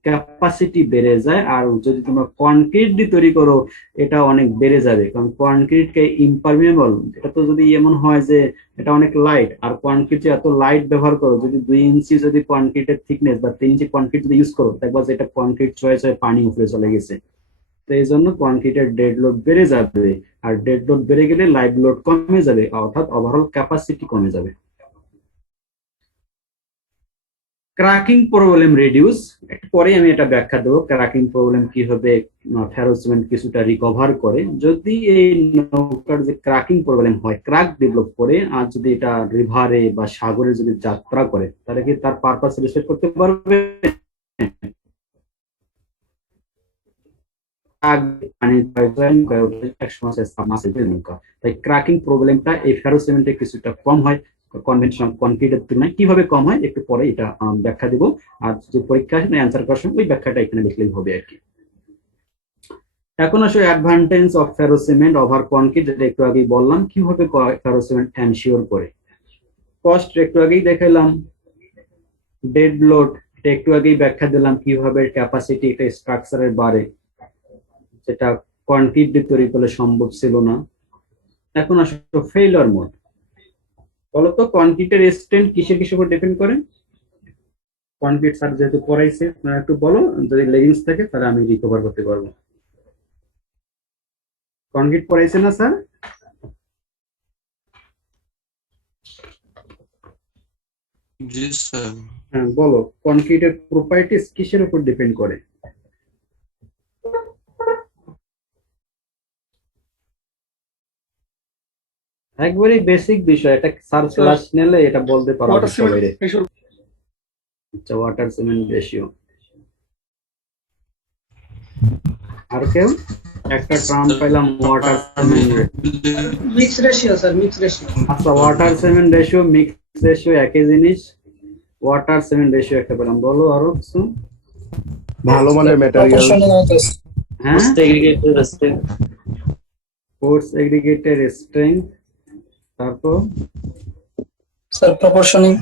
ক্যাপাসিটি বেড়ে যায়। আর যদি তোমরা কনক্রিট দিয়ে তৈরি করো, এটা অনেক বেড়ে যাবে, কারণ কনক্রিটকে ইম্পারমিয়েবল, এটা তো যদি এমন হয় যে এটা অনেক লাইট, আর কনক্রিট যে এত লাইট ব্যবহার করো, যদি 2 ইঞ্চি যদি কনক্রিটের থিকনেস বা 3 ইঞ্চি কনক্রিট যদি ইউজ করো, দেখবা যে এটা কনক্রিট ছয়ে ছয়ে পানি উপরে চলে গেছে। তো এই জন্য কনক্রিটের ডেড লোড বেড়ে যাবে, আর ডেড লোড বেড়ে গেলে লাইভ লোড কমে যাবে, অর্থাৎ ওভারঅল ক্যাপাসিটি কমে যাবে। ক্র্যাকিং প্রবলেম রিডিউস, পরে আমি এটা ব্যাখ্যা দেবো ক্র্যাকিং প্রবলেম কিভাবে ফেরোসিমেন্ট কিছুটা রিকভার করে। যদি এই নৌকার যে ক্র্যাকিং প্রবলেম হয়, ক্র্যাক ডেভেলপ করে, আর যদি এটা রিভারে বা সাগরে যদি যাত্রা করে, তাহলে কি তার পারপাস রিসেট করতে পারবে? তাই ক্র্যাকিং প্রবলেমটা এই ফেরোসিমেন্টে কিছুটা কম হয় কনভেনশনাল কনক্রিটের তুলনায়। কিভাবে কম হয় একটু পরে এটা ব্যাখ্যা দিব, আর যে পরীক্ষা অ্যান্সার করার সময় ওই ব্যাখ্যাটা এখানে লিখলেই হবে আর কি। এখন আসলে advantage of ferrocement over concrete, যেটা একটু আগেই বললাম কিভাবে ফেরোসিমেন্ট এনশিওর করে। কস্ট একটু আগেই দেখালাম, ডেড লোড এটা একটু আগেই ব্যাখ্যা দিলাম কিভাবে ক্যাপাসিটি এটা স্ট্রাকচারের বাড়ে, যেটা কনক্রিট দিয়ে তৈরি করলে সম্ভব ছিল না। এখন আসলে ফেইলিওর মোড, বলতো কনক্রিটের স্ট্রেন্থ কিসের উপর ডিপেন্ড করে? কনক্রিট স্যার যেহেতু পড়াইছে, একটু বলো, যদি লেগিংস থাকে তাহলে আমি রিকভার করতে পারবো। কনক্রিট পড়াইছে না স্যার? জি স্যার। হ্যাঁ বলো, কনক্রিটের প্রপার্টিস কিসের উপর ডিপেন্ড করে? একবারে বেসিক বিষয়, এটা স্যার ক্লাস নিলে এটা বলতে পারবো সবাই। আচ্ছা, ওয়াটার সিমেন্ট রেশিও। আর কেউ? একটা টার্ম পাইলাম, water cement mix ratio sir, mix ratio. আচ্ছা, water cement ratio mix ratio একই জিনিস। ওয়াটার সিমেন্ট রেশিও একটা পেলাম, বলো আরো কিছু। ভালো মানের ম্যাটেরিয়াল, হ্যাঁ, এগ্রিগেটেড আছে, কোর্স এগ্রিগেটের স্ট্রেংথ, তারপর স্যার প্রপোর্শনিং।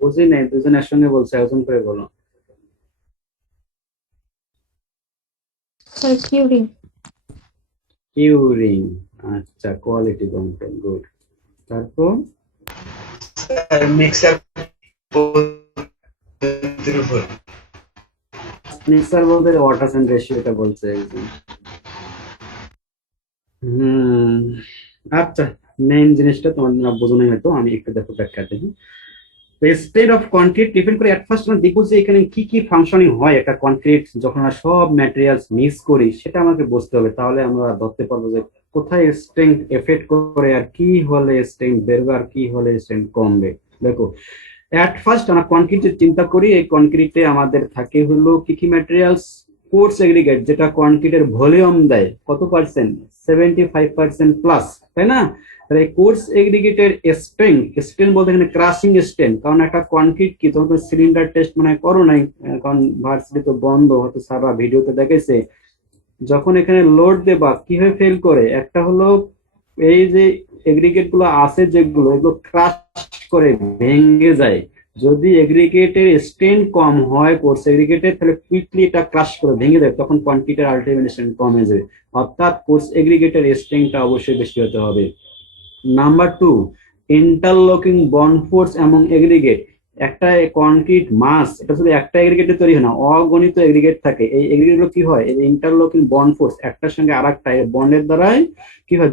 বুঝি নাই, দুজন একসঙ্গে বলছে, একজন করে বলো। Sir curing. কিউরিং, আচ্ছা, কোয়ালিটি কন্ট্রোল, গুড। তারপর মিক্সার পদ্ধতির উপর। মিক্সার বলতে ওয়াটার সিমেন্ট রেশিওটা বলছে একজন। আচ্ছা, মেইন জিনিসটা তোমার না বোঝো নাই হয়তো, আমি একটু দেখো ব্যাখ্যা দেখি। স্টেট অফ কনক্রিট ডিপেন্ড করে, এট ফার্স্ট আমরা দেখবো যে এখানে কি কি ফাংশনিং হয় একটা কনক্রিট যখন আমরা সব ম্যাটেরিয়ালস মিক্স করি, সেটা আমাকে বুঝতে হবে, তাহলে আমরা ধরতে পারবো যে কোথায় স্ট্রেংথ এফেক্ট করে, আর কি হলে স্ট্রেংথ বেরবে, আর কি হলে স্ট্রেংথ কমবে। দেখো, এট ফার্স্ট আমরা কনক্রিটের চিন্তা করি, এই কনক্রিটে আমাদের থাকে হলো কি কি ম্যাটেরিয়ালস? কোর্স এগ্রিগেট, যেটা কনক্রিটের ভলিউম দেয় কত পার্সেন্ট? 75% প্লাস, তাই না? তাহলে কোর্স এগ্রিগেটের স্ট্রেংথ বলতে এখানে ক্রাশিং স্ট্রেংথ, কারণ একটা কনক্রিট কি তোমার সিলিন্ডার টেস্ট মানে করো নাই, কারণ ভার্সিটি তো বন্ধ, হয়তো সারা ভিডিওতে দেখেছে, যখন এখানে লোড দেবা কিভাবে ফেল করে, একটা হলো এই যে এগ্রিগেট গুলো আছে যেগুলো, এগুলো ক্রাশ করে ভেঙে যায়। যদি এগ্রিগেটের স্ট্রেন্থ কম হয় কোর্স এগ্রিগেটের, তাহলে কুইকলি এটা ক্রাশ করে ভেঙে দেয়, তখন কনক্রিটের আলটিমেট স্ট্রেন্থ কমে যাবে। অর্থাৎ কোর্স এগ্রিগেটের স্ট্রেংথটা অবশ্যই বেশি হতে হবে। নাম্বার 2, ইন্টারলকিং বন্ড ফোর্স এবং এগ্রিগেট। একটা কনক্রিট মাস, এটা শুধু একটা এগ্রিগেটে তৈরি হয় না, অগণিত এগ্রিগেট থাকে। এই এগ্রিগেট গুলো কি হয়, এই ইন্টারলকিং বন্ড ফোর্স একটার সঙ্গে আর একটা বন্ডের দ্বারাই কি হয়,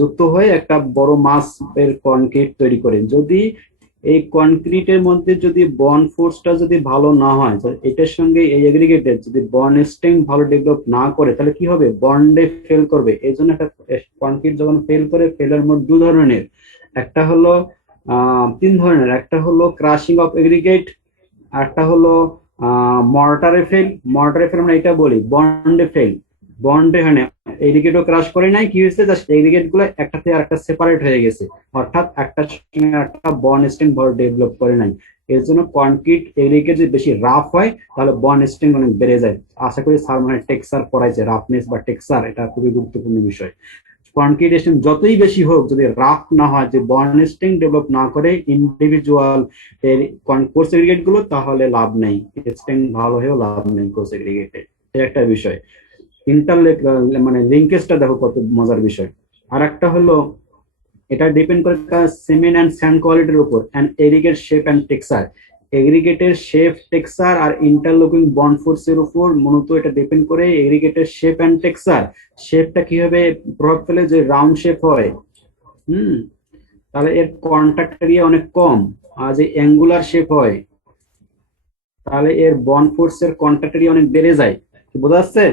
যুক্ত হয়ে একটা বড় মাস এর কনক্রিট তৈরি করে। যদি এই কনক্রিটের মধ্যে যদি বন্ড ফোর্সটা যদি ভালো না হয়, এটার সঙ্গে এই এগ্রিগেটের যদি বন্ড স্ট্রেংথ ভালো ডেভেলপ না করে, তাহলে কি হবে, বন্ডে ফেল করবে। এই জন্য একটা কনক্রিট যখন ফেল করে, ফেলের মধ্যে দু ধরনের, একটা হলো 3 ধরনের, একটা হলো ক্রাশিং অফ এগ্রিগেট, একটা হলো মর্টারে ফেল মানে এটা বলি বন্ডে ফেল। বন্ডে হয় না, এগ্রিগেটও ক্রাশ করে নাই, কি হয়েছে, জাস্ট এগ্রিগেট গুলো একটা থেকে আরেকটা সেপারেট হয়ে গেছে, অর্থাৎ একটা বন্ড স্ট্রেংথ ভালো ডেভেলপ করে নাই। এর জন্য কনক্রিট এগ্রিগেট যদি বেশি রাফ হয়, তাহলে বন্ড স্ট্রেংথ অনেক বেড়ে যায়। আশা করি স্যার মানে টেক্সচার পড়াইছে, রাফনেস বা টেক্সচার, এটা খুবই গুরুত্বপূর্ণ বিষয়। কনক্রিট স্ট্রেংথ যতই বেশি হোক, যদি রাফ না হয়, যে বন্ড স্ট্রেংথ ডেভেলপ না করে ইন্ডিভিজুয়াল কোর্স এগ্রিগেট গুলো, তাহলে লাভ নেই, স্ট্রেংথ ভালো হয়েও লাভ নেই কোর্স এগ্রিগেটে। এটা একটা বিষয়। মানে লিঙ্কেজটা দেখো কত মজার বিষয়। আর একটা হলো, এটা ডিপেন্ড করে সিমেন্ট অ্যান্ড স্যান্ড কোয়ালিটির উপর, and aggregate shape and texture. এগ্রিগেটের শেপ, টেক্সচার আর ইন্টারলকিং বন্ড ফোর্সের উপর মূলত এটা ডিপেন্ড করে। এগ্রিগেটের শেপ অ্যান্ড টেক্সচার, শেপটা কিভাবে প্রভাব ফেলে, যে রাউন্ড শেপ হয়, তাহলে এর কন্ট্যাক্ট এরিয়া অনেক কম। আর যে অ্যাঙ্গুলার শেপ হয় তাহলে এর বন্ড ফোর্সের কন্ট্যাক্ট এরিয়া অনেক বেড়ে যায়। কি বোঝা যাচ্ছে?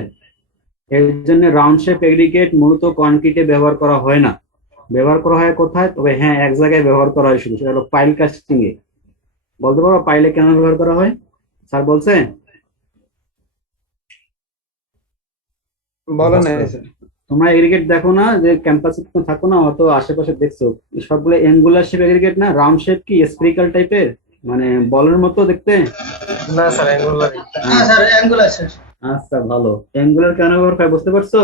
এর জন্য রাউন্ড শেপ এগ্রিগেট মূলত কনক্রিটে ব্যবহার করা হয় না। ব্যবহার করা হয় কোথায়? তবে হ্যাঁ, এক জায়গায় ব্যবহার করা হয় শুধু, সেটা হলো পাইল কাস্টিং এ। বলতে পারো পাইলে কেন ব্যবহার করা হয়? স্যার বলছে? বলো না স্যার। তোমরা এগ্রিগেট দেখো না, যে ক্যাম্পাসে থাকো না, অত আশেপাশে দেখছো সবগুলো অ্যাঙ্গুলার শেপ এগ্রিগেট না, রাউন্ড শেপ কি স্ফেরিক্যাল টাইপের, মানে বলের মতো দেখতে। না স্যার অ্যাঙ্গুলার। হ্যাঁ স্যার অ্যাঙ্গুলার স্যার। আচ্ছা ভালো, অ্যাঙ্গুলার কেন ব্যবহার করে বুঝতে পারছো?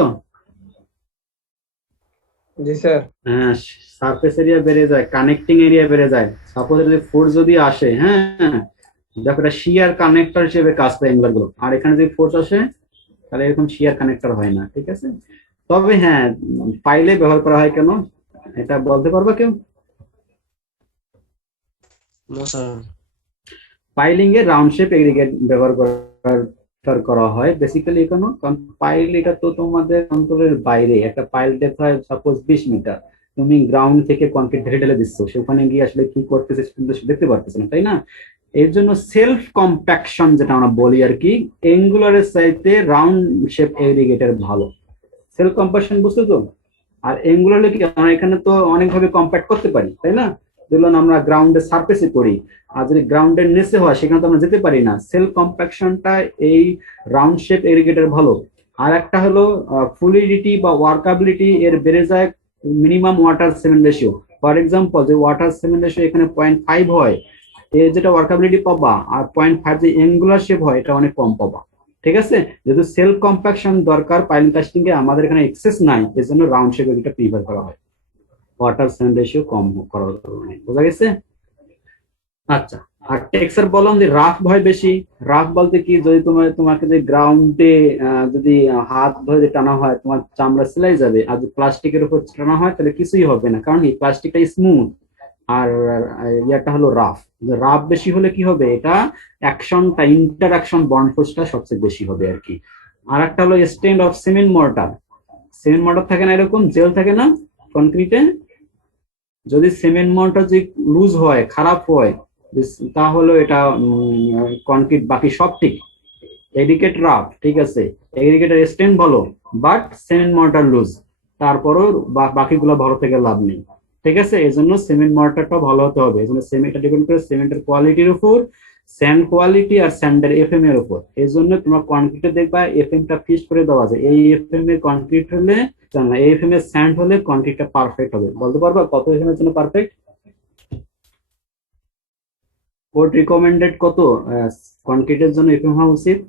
জি স্যার। হ্যাঁ, সারফেস এরিয়া বেড়ে যায়, কানেক্টিং এরিয়া বেড়ে যায়। সাপোজ যদি ফোর্স যদি আসে, হ্যাঁ দেখো এটা শিয়ার কানেক্টর হিসেবে কাজ করে অ্যাঙ্গুলার গুলো, আর এখানে যদি ফোর্স আসে তাহলে এরকম শিয়ার কানেক্টর হয় না, ঠিক আছে? তবে হ্যাঁ, পাইলে ব্যবহার করা হয় কেন এটা বলতে পারবা কেউ? No, sir. পাইলিং এ রাউন্ড শেপ এগ্রিগেট ব্যবহার করা হয় বেসিক্যালি কেন? কারণ পাইল এটা তো তোমাদের অঞ্চলের বাইরে, একটা পাইল ডেপথ হয় সাপোজ 20 মিটার, তুমি গ্রাউন্ড থেকে কনক্রিট ঢেলে ঢেলে দিচ্ছ, সেখানে গিয়ে আসলে কি করতেছে কিন্তু দেখতে পারতেছে না, তাই না? এর জন্য সেলফ কম্প্যাকশন যেটা আমরা বলি আর কি, এঙ্গুলারের চাইতে রাউন্ড শেপ এগ্রিগেটের ভালো। সেলফ কম্প্যাকশন বুঝছো তো? আর এঙ্গুলার কি আমরা এখানে তো অনেকভাবে কম্প্যাক্ট করতে পারি, তাই না? ধরুন আমরা গ্রাউন্ডের সারফেসে করি, আর যদি গ্রাউন্ডের নিচে হয় সেখানে তো আমরা যেতে পারি না। সেলফ কম্প্যাকশনটা এই রাউন্ড শেপ এগ্রিগেটের ভালো। আর একটা হলো ফ্লুইডিটি বা ওয়ার্কাবিলিটি এর বেড়ে যায় minimum water cement ratio. For example, যে ওয়াটার সিমেন্ট রেশিও এখানে 0.5 হয়, এর যেটা ওয়ার্কাবিলিটি পাবা, আর 0.5 যে এঙ্গুলার শেপ হয় এটা অনেক কম পাবা, ঠিক আছে? যেহেতু সেলফ কম্প্যাকশন দরকার পাইলিং কাস্টিং এ, আমাদের এখানে এক্সেস নাই, এর জন্য রাউন্ড শেপ এটা প্রিফার করা হয়, ওয়াটার সিমেন্ট রেশিও কম করার কারণে। বোঝা গেছে? আচ্ছা, আর টেক্সচার বললাম যে রাফ হয় বেশি। রাফ বলতে কি, যদি তোমাকে যে গ্রাউন্ডে যদি হাত ধরে টানা হয় তোমার চামড়া সেলাই যাবে, আর যদি প্লাস্টিকের উপর টানা হয় তাহলে কিছুই হবে না, কারণ এই প্লাস্টিকটা স্মুথ, আর ইয়াটা হলো রাফ। রাফ বেশি হলে কি হবে, এটা অ্যাকশনটা, ইন্টারাকশন বন্ড ফোর্সটা সবচেয়ে বেশি হবে আর কি। আর একটা হলো strength of cement mortar. Cement mortar থাকে না এরকম জেল থাকে না কনক্রিটে, যদি সিমেন্ট মর্টার যদি লুজ হয়, খারাপ হয়, তাহলে এটা কনক্রিট বাকি সব ঠিক, এগ্রিগেট রাফ ঠিক আছে, এগ্রিগেটের স্ট্রেন্থ ভালো, বাট সিমেন্ট মর্টার লুজ, তারপরও বাকিগুলো ভালো থেকে লাভ নেই, ঠিক আছে? এই জন্য সিমেন্ট মর্টারটা ভালো হতে হবে। এই জন্য সিমেন্টটা ডিপেন্ড করে সিমেন্টের কোয়ালিটির উপর, স্যান্ড কোয়ালিটি আর স্যান্ডের এফএম এর উপর। এই জন্য তোমরা কনক্রিটে দেখবা এফএমটা ফিক্সড করে দেওয়া যায়, এই এফএম এর কনক্রিট হলে, এই এফএম এর স্যান্ড হলে কনক্রিটটা পারফেক্ট হবে। বলতে পারবা কত এফএম এর জন্য পারফেক্ট? কোড রিকমেন্ডেড কত কনক্রিটের জন্য এফএম হওয়া উচিত?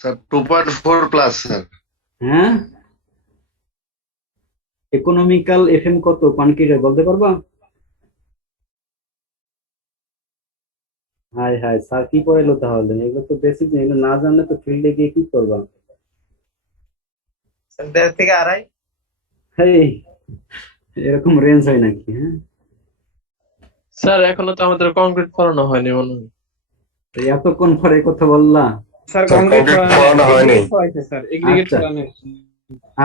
Sir 2.4 plus sir. হ্যাঁ, ইকোনমিক্যাল এফএম কত কনক্রিটের বলতে পারবা? হাই হাই, স্যার কি পড়াইলো তাহলে? এগুলো তো বেসিক, এগুলো না জানলে তো ফিল্ডে গিয়ে কি করবা? স্যার 1.5 থেকে 2.5। হেই, এরকম রেঞ্জ হয় নাকি? হ্যাঁ, স্যার এখনো তো আমাদের কংক্রিট করানো হয়নি মনে হয়। তো এতক্ষণ পরে কথা বললা। স্যার স্যার, কংক্রিট concrete করানো হয়নি। করাইছে স্যার, এগ্রিগেট আচ্ছা। করানো।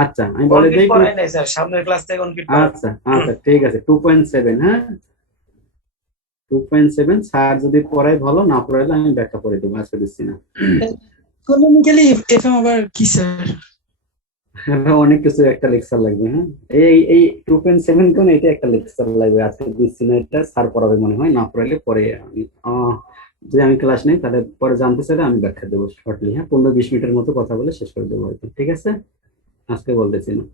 আচ্ছা, আমি বলে কংক্রিট দিই। করাই নাই স্যার, সামনের ক্লাস থেকে কংক্রিট করাই। আচ্ছা আচ্ছা, ঠিক আছে, 2.7। হ্যাঁ, 2.7। স্যার যদি পড়ায় ভালো, না পড়াইলে আমি ব্যাখ্যা করে দেবো, আজকে দিচ্ছি না। ইকোনমিক্যালি এফএম আবার কি স্যার? অনেক কিছু একটা লেকচার লাগবে। হ্যাঁ, এই 2.7 কোন, এটা একটা লেকচার লাগবে, আজকে দিচ্ছি না, এটা স্যার পড়াবে মনে হয়, না পড়াইলে পরে আমি যদি আমি ক্লাস নেই তাহলে পরে জানতে চাইলে আমি ব্যাখ্যা দেবো শর্টলি। হ্যাঁ, 15-20 মিনিটের মতো কথা বলে শেষ করে দেবো হয়তো, ঠিক আছে? আজকে বলতেছি না।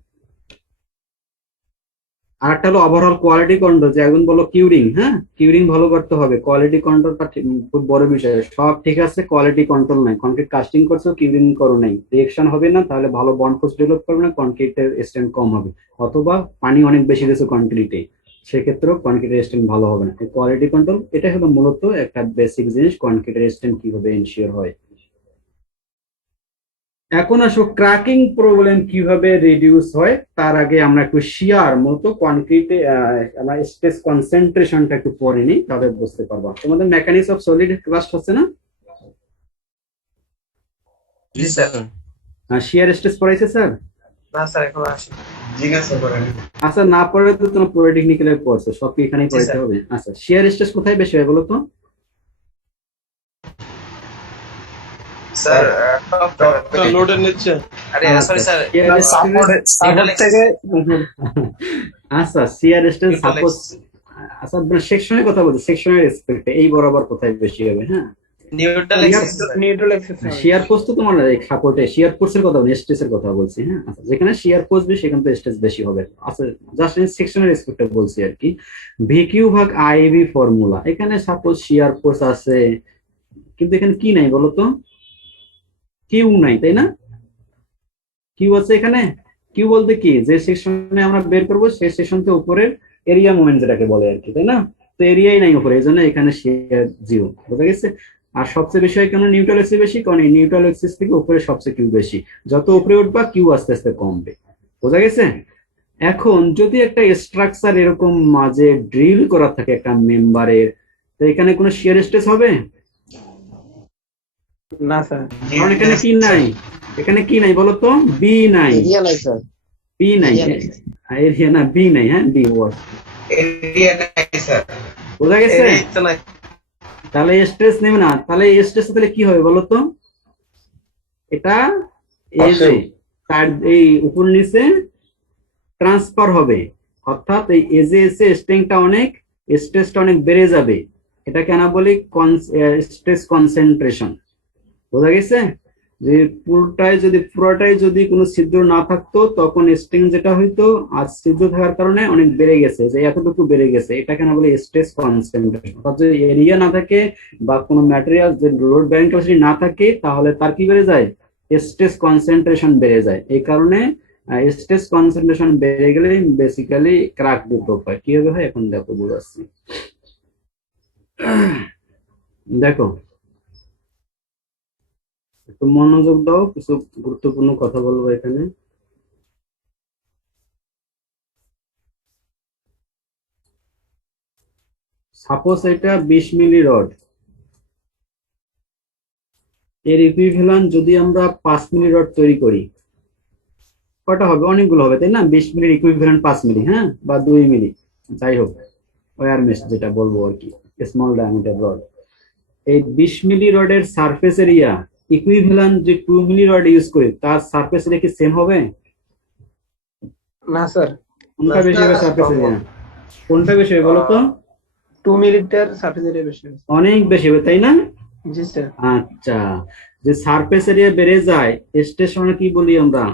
আর একটা হলো ওভারঅল কোয়ালিটি কন্ট্রোল, যে একজন বলো কিউরিং। হ্যাঁ, কিউরিং ভালো করতে হবে, কোয়ালিটি কন্ট্রোলটা খুব বড় বিষয়। সব ঠিক আছে, কোয়ালিটি কন্ট্রোল নাই, কনক্রিট কাস্টিং করছো কিউরিং করো নাই, রিয়েকশন হবে না, তাহলে ভালো বন্ড ফোর্স ডেভেলপ করবে না, কনক্রিটের স্ট্রেন্থ কম হবে, অথবা পানি অনেক বেশি দিয়েছে কনক্রিটে, সেক্ষেত্রেও কনক্রিটের স্ট্রেন্থ ভালো হবে না। কোয়ালিটি কন্ট্রোল এটা হলো মূলত একটা বেসিক জিনিস, কনক্রিটের স্ট্রেন্থ কিভাবে এনশিওর হয়। এখন আসো ক্র্যাকিং প্রবলেম কিভাবে রিডিউস হয়, তার আগে আমরা একটু শিয়ার মতো কনক্রিটে আমরা স্ট্রেস কনসেন্ট্রেশনটা একটু পড়ে নিই, তাহলে বুঝতে পারবো। তোমাদের মেকানিক্স অফ সলিড ক্লাস হচ্ছে না? Yes, sir. শিয়ার স্ট্রেস পড়াইছে স্যার? না স্যার এখনো আসে। জিজ্ঞাসা করেন। আচ্ছা, না পড়লে তো তোমার পলিটেকনিক্যালে পড়ছো, সব কি এখানেই জি পড়াইতে স্যার। হবে? আচ্ছা, শিয়ার স্ট্রেস কোথায় বেশি হয় বলো তো? স্যার লোডের নিচে। আরে সরি আচ্ছা, স্যার, শিয়ার সাপোর্ট স্ট্রেস থেকে আচ্ছা, শিয়ার স্ট্রেস নিউট্রাল সাপোজ, আচ্ছা সেকশনের কথা বলছি, সেকশনের রেসপেক্টে এই বরাবর কোথায় বেশি হবে? হ্যাঁ, neutral neutral excess shear force তো তোমার সাপোর্টে, শিয়ার ফোর্সের কথা বলি, স্ট্রেসের কথা বলছি। হ্যাঁ, আচ্ছা, যেখানে শিয়ার ফোর্স বেশি সেখানে তো স্ট্রেস বেশি হবে। আচ্ছা, জাস্ট সেকশনের রেসপেক্টে বলছি আর কি। ভিকিউ ভাগ আইভি ফর্মুলা, এখানে সাপোজ শিয়ার ফোর্স আছে, কিন্তু এখানে কি নাই বলতো? কিউ নাই, তাই না? কিউ আছে এখানে। কিউ বলতে কি, যে সেকশনে আমরা বের করবো সেই সেকশন থেকে উপরের এরিয়া মোমেন্ট যেটাকে বলে আর কি, তাই না? তো এরিয়াই নাই উপরে, এই জন্য এখানে শিয়ার জিরো। বোঝা গেছে? আর সবচেয়ে বেশি হয় কেন নিউট্রাল এক্সিস বেশি, কারণ এই নিউট্রাল এক্সিস থেকে উপরে সবচেয়ে কিউ বেশি। যত উপরে উঠবা কিউ আস্তে আস্তে কমবে। বোঝা গেছে? এখন যদি একটা স্ট্রাকচার এরকম মাঝে ড্রিল করা থাকে একটা মেম্বারের, তো এখানে কোনো শিয়ার স্ট্রেস হবে? না স্যার। কারণ এখানে কি নাই, এখানে কি নাই বলতো? বি নাই, এরিয়া নাই স্যার, বি নাই, এরিয়া নাই। এরিয়া না, বি নাই। হ্যাঁ, বি ওয়ার্ড। এরিয়া নাই স্যার, বোঝা গেছে? এই তো নাই। তাহলে স্ট্রেস নেবে না, তাহলে স্ট্রেস তাহলে কি হবে বলতো? এটা এই যে তার এই উপর নিচে ট্রান্সফার হবে, অর্থাৎ এই এজে এসে স্ট্রেংটা অনেক, স্ট্রেসটা অনেক বেড়ে যাবে। এটা কেন বলি স্ট্রেস কনসেন্ট্রেশন। বোঝা গেছে? যে পুরোটাই যদি কোনো ছিদ্র না থাকতো তখন স্ট্রেং যেটা হইতো, আর ছিদ্র থাকার কারণে অনেক বেড়ে গেছে, যে এতটুকু বেড়ে গেছে, এটা কেন বলে স্ট্রেস কনসেন্ট্রেশন। অর্থাৎ যদি এরিয়া না থাকে বা কোনো ম্যাটেরিয়াল যে লোড ব্যারিং ক্যাপাসিটি না থাকে, তাহলে তার কি বেড়ে যায়? স্ট্রেস কনসেন্ট্রেশন বেড়ে যায়। এই কারণে স্ট্রেস কনসেন্ট্রেশন বেড়ে গেলে বেসিক্যালি ক্র্যাক ডেভেলপ হয়। কিভাবে হয় এখন দেখো, বুঝাচ্ছি। দেখো, একটু মনোযোগ দাও, কিছু গুরুত্বপূর্ণ কথা বলবো এখানে। সাপোজ এটা 20 মিলি রড, এর ইকুইভ্যালেন্ট যদি আমরা 5 মিলি রড তৈরি করি, কটা হবে? অনেকগুলো হবে, তাই না? 20 মিলির ইকুইভ্যালেন্ট 5 মিলি, হ্যাঁ, বা 2 মিলি, যাই হোক, ওয়্যার মেশ যেটা বলবো আর কি, স্মল ডায়ামিটার রড। এই 20 মিলি রডের সারফেস এরিয়া ইকুইভ্যালেন্ট যে 2 মিলি রড ইউজ করি, তার সারফেস এরিয়া কি সেম হবে? না স্যার, কোনটা বেশি হবে সারফেস এরিয়া? কোনটা বেশি হবে বলো তো? 2 মিলিটার সারফেস এরিয়া বেশি হবে। অনেক বেশি হবে, তাই না? জি স্যার। আচ্ছা, যে সারফেস এরিয়া বেড়ে যায়, স্টেশনে কি বলি আমরা?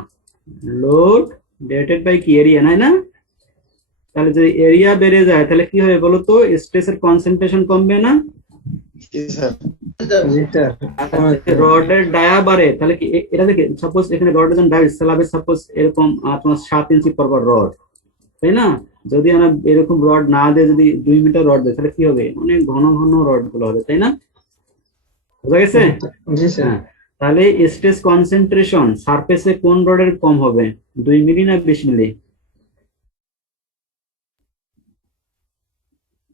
লোড ডিভাইডেড বাই কি এরিয়া, নাই না? তাহলে যদি এরিয়া বেড়ে যায় তাহলে কি হবে বলতো? স্ট্রেসের কনসেন্ট্রেশন কমবে না? জি স্যার। জি স্যার। রডের ডায়া বাড়ে, তাহলে কি এটা থেকে সাপোজ এখানে রডের জন্য ডায়া স্ল্যাবে সাপোজ এরকম তোমার 7 ইঞ্চি পর রড, তাই না? যদি আমরা এরকম রড না দিয়ে যদি 2 মিটার রড দেয়, তাহলে কি হবে? অনেক ঘন ঘন রড গুলো হবে, তাই না? বোঝা গেছে? জি স্যার। হ্যাঁ, তাহলে স্ট্রেস কনসেন্ট্রেশন সারফেসে কোন রডের কম হবে? 2 মিলি না 20 মিলি?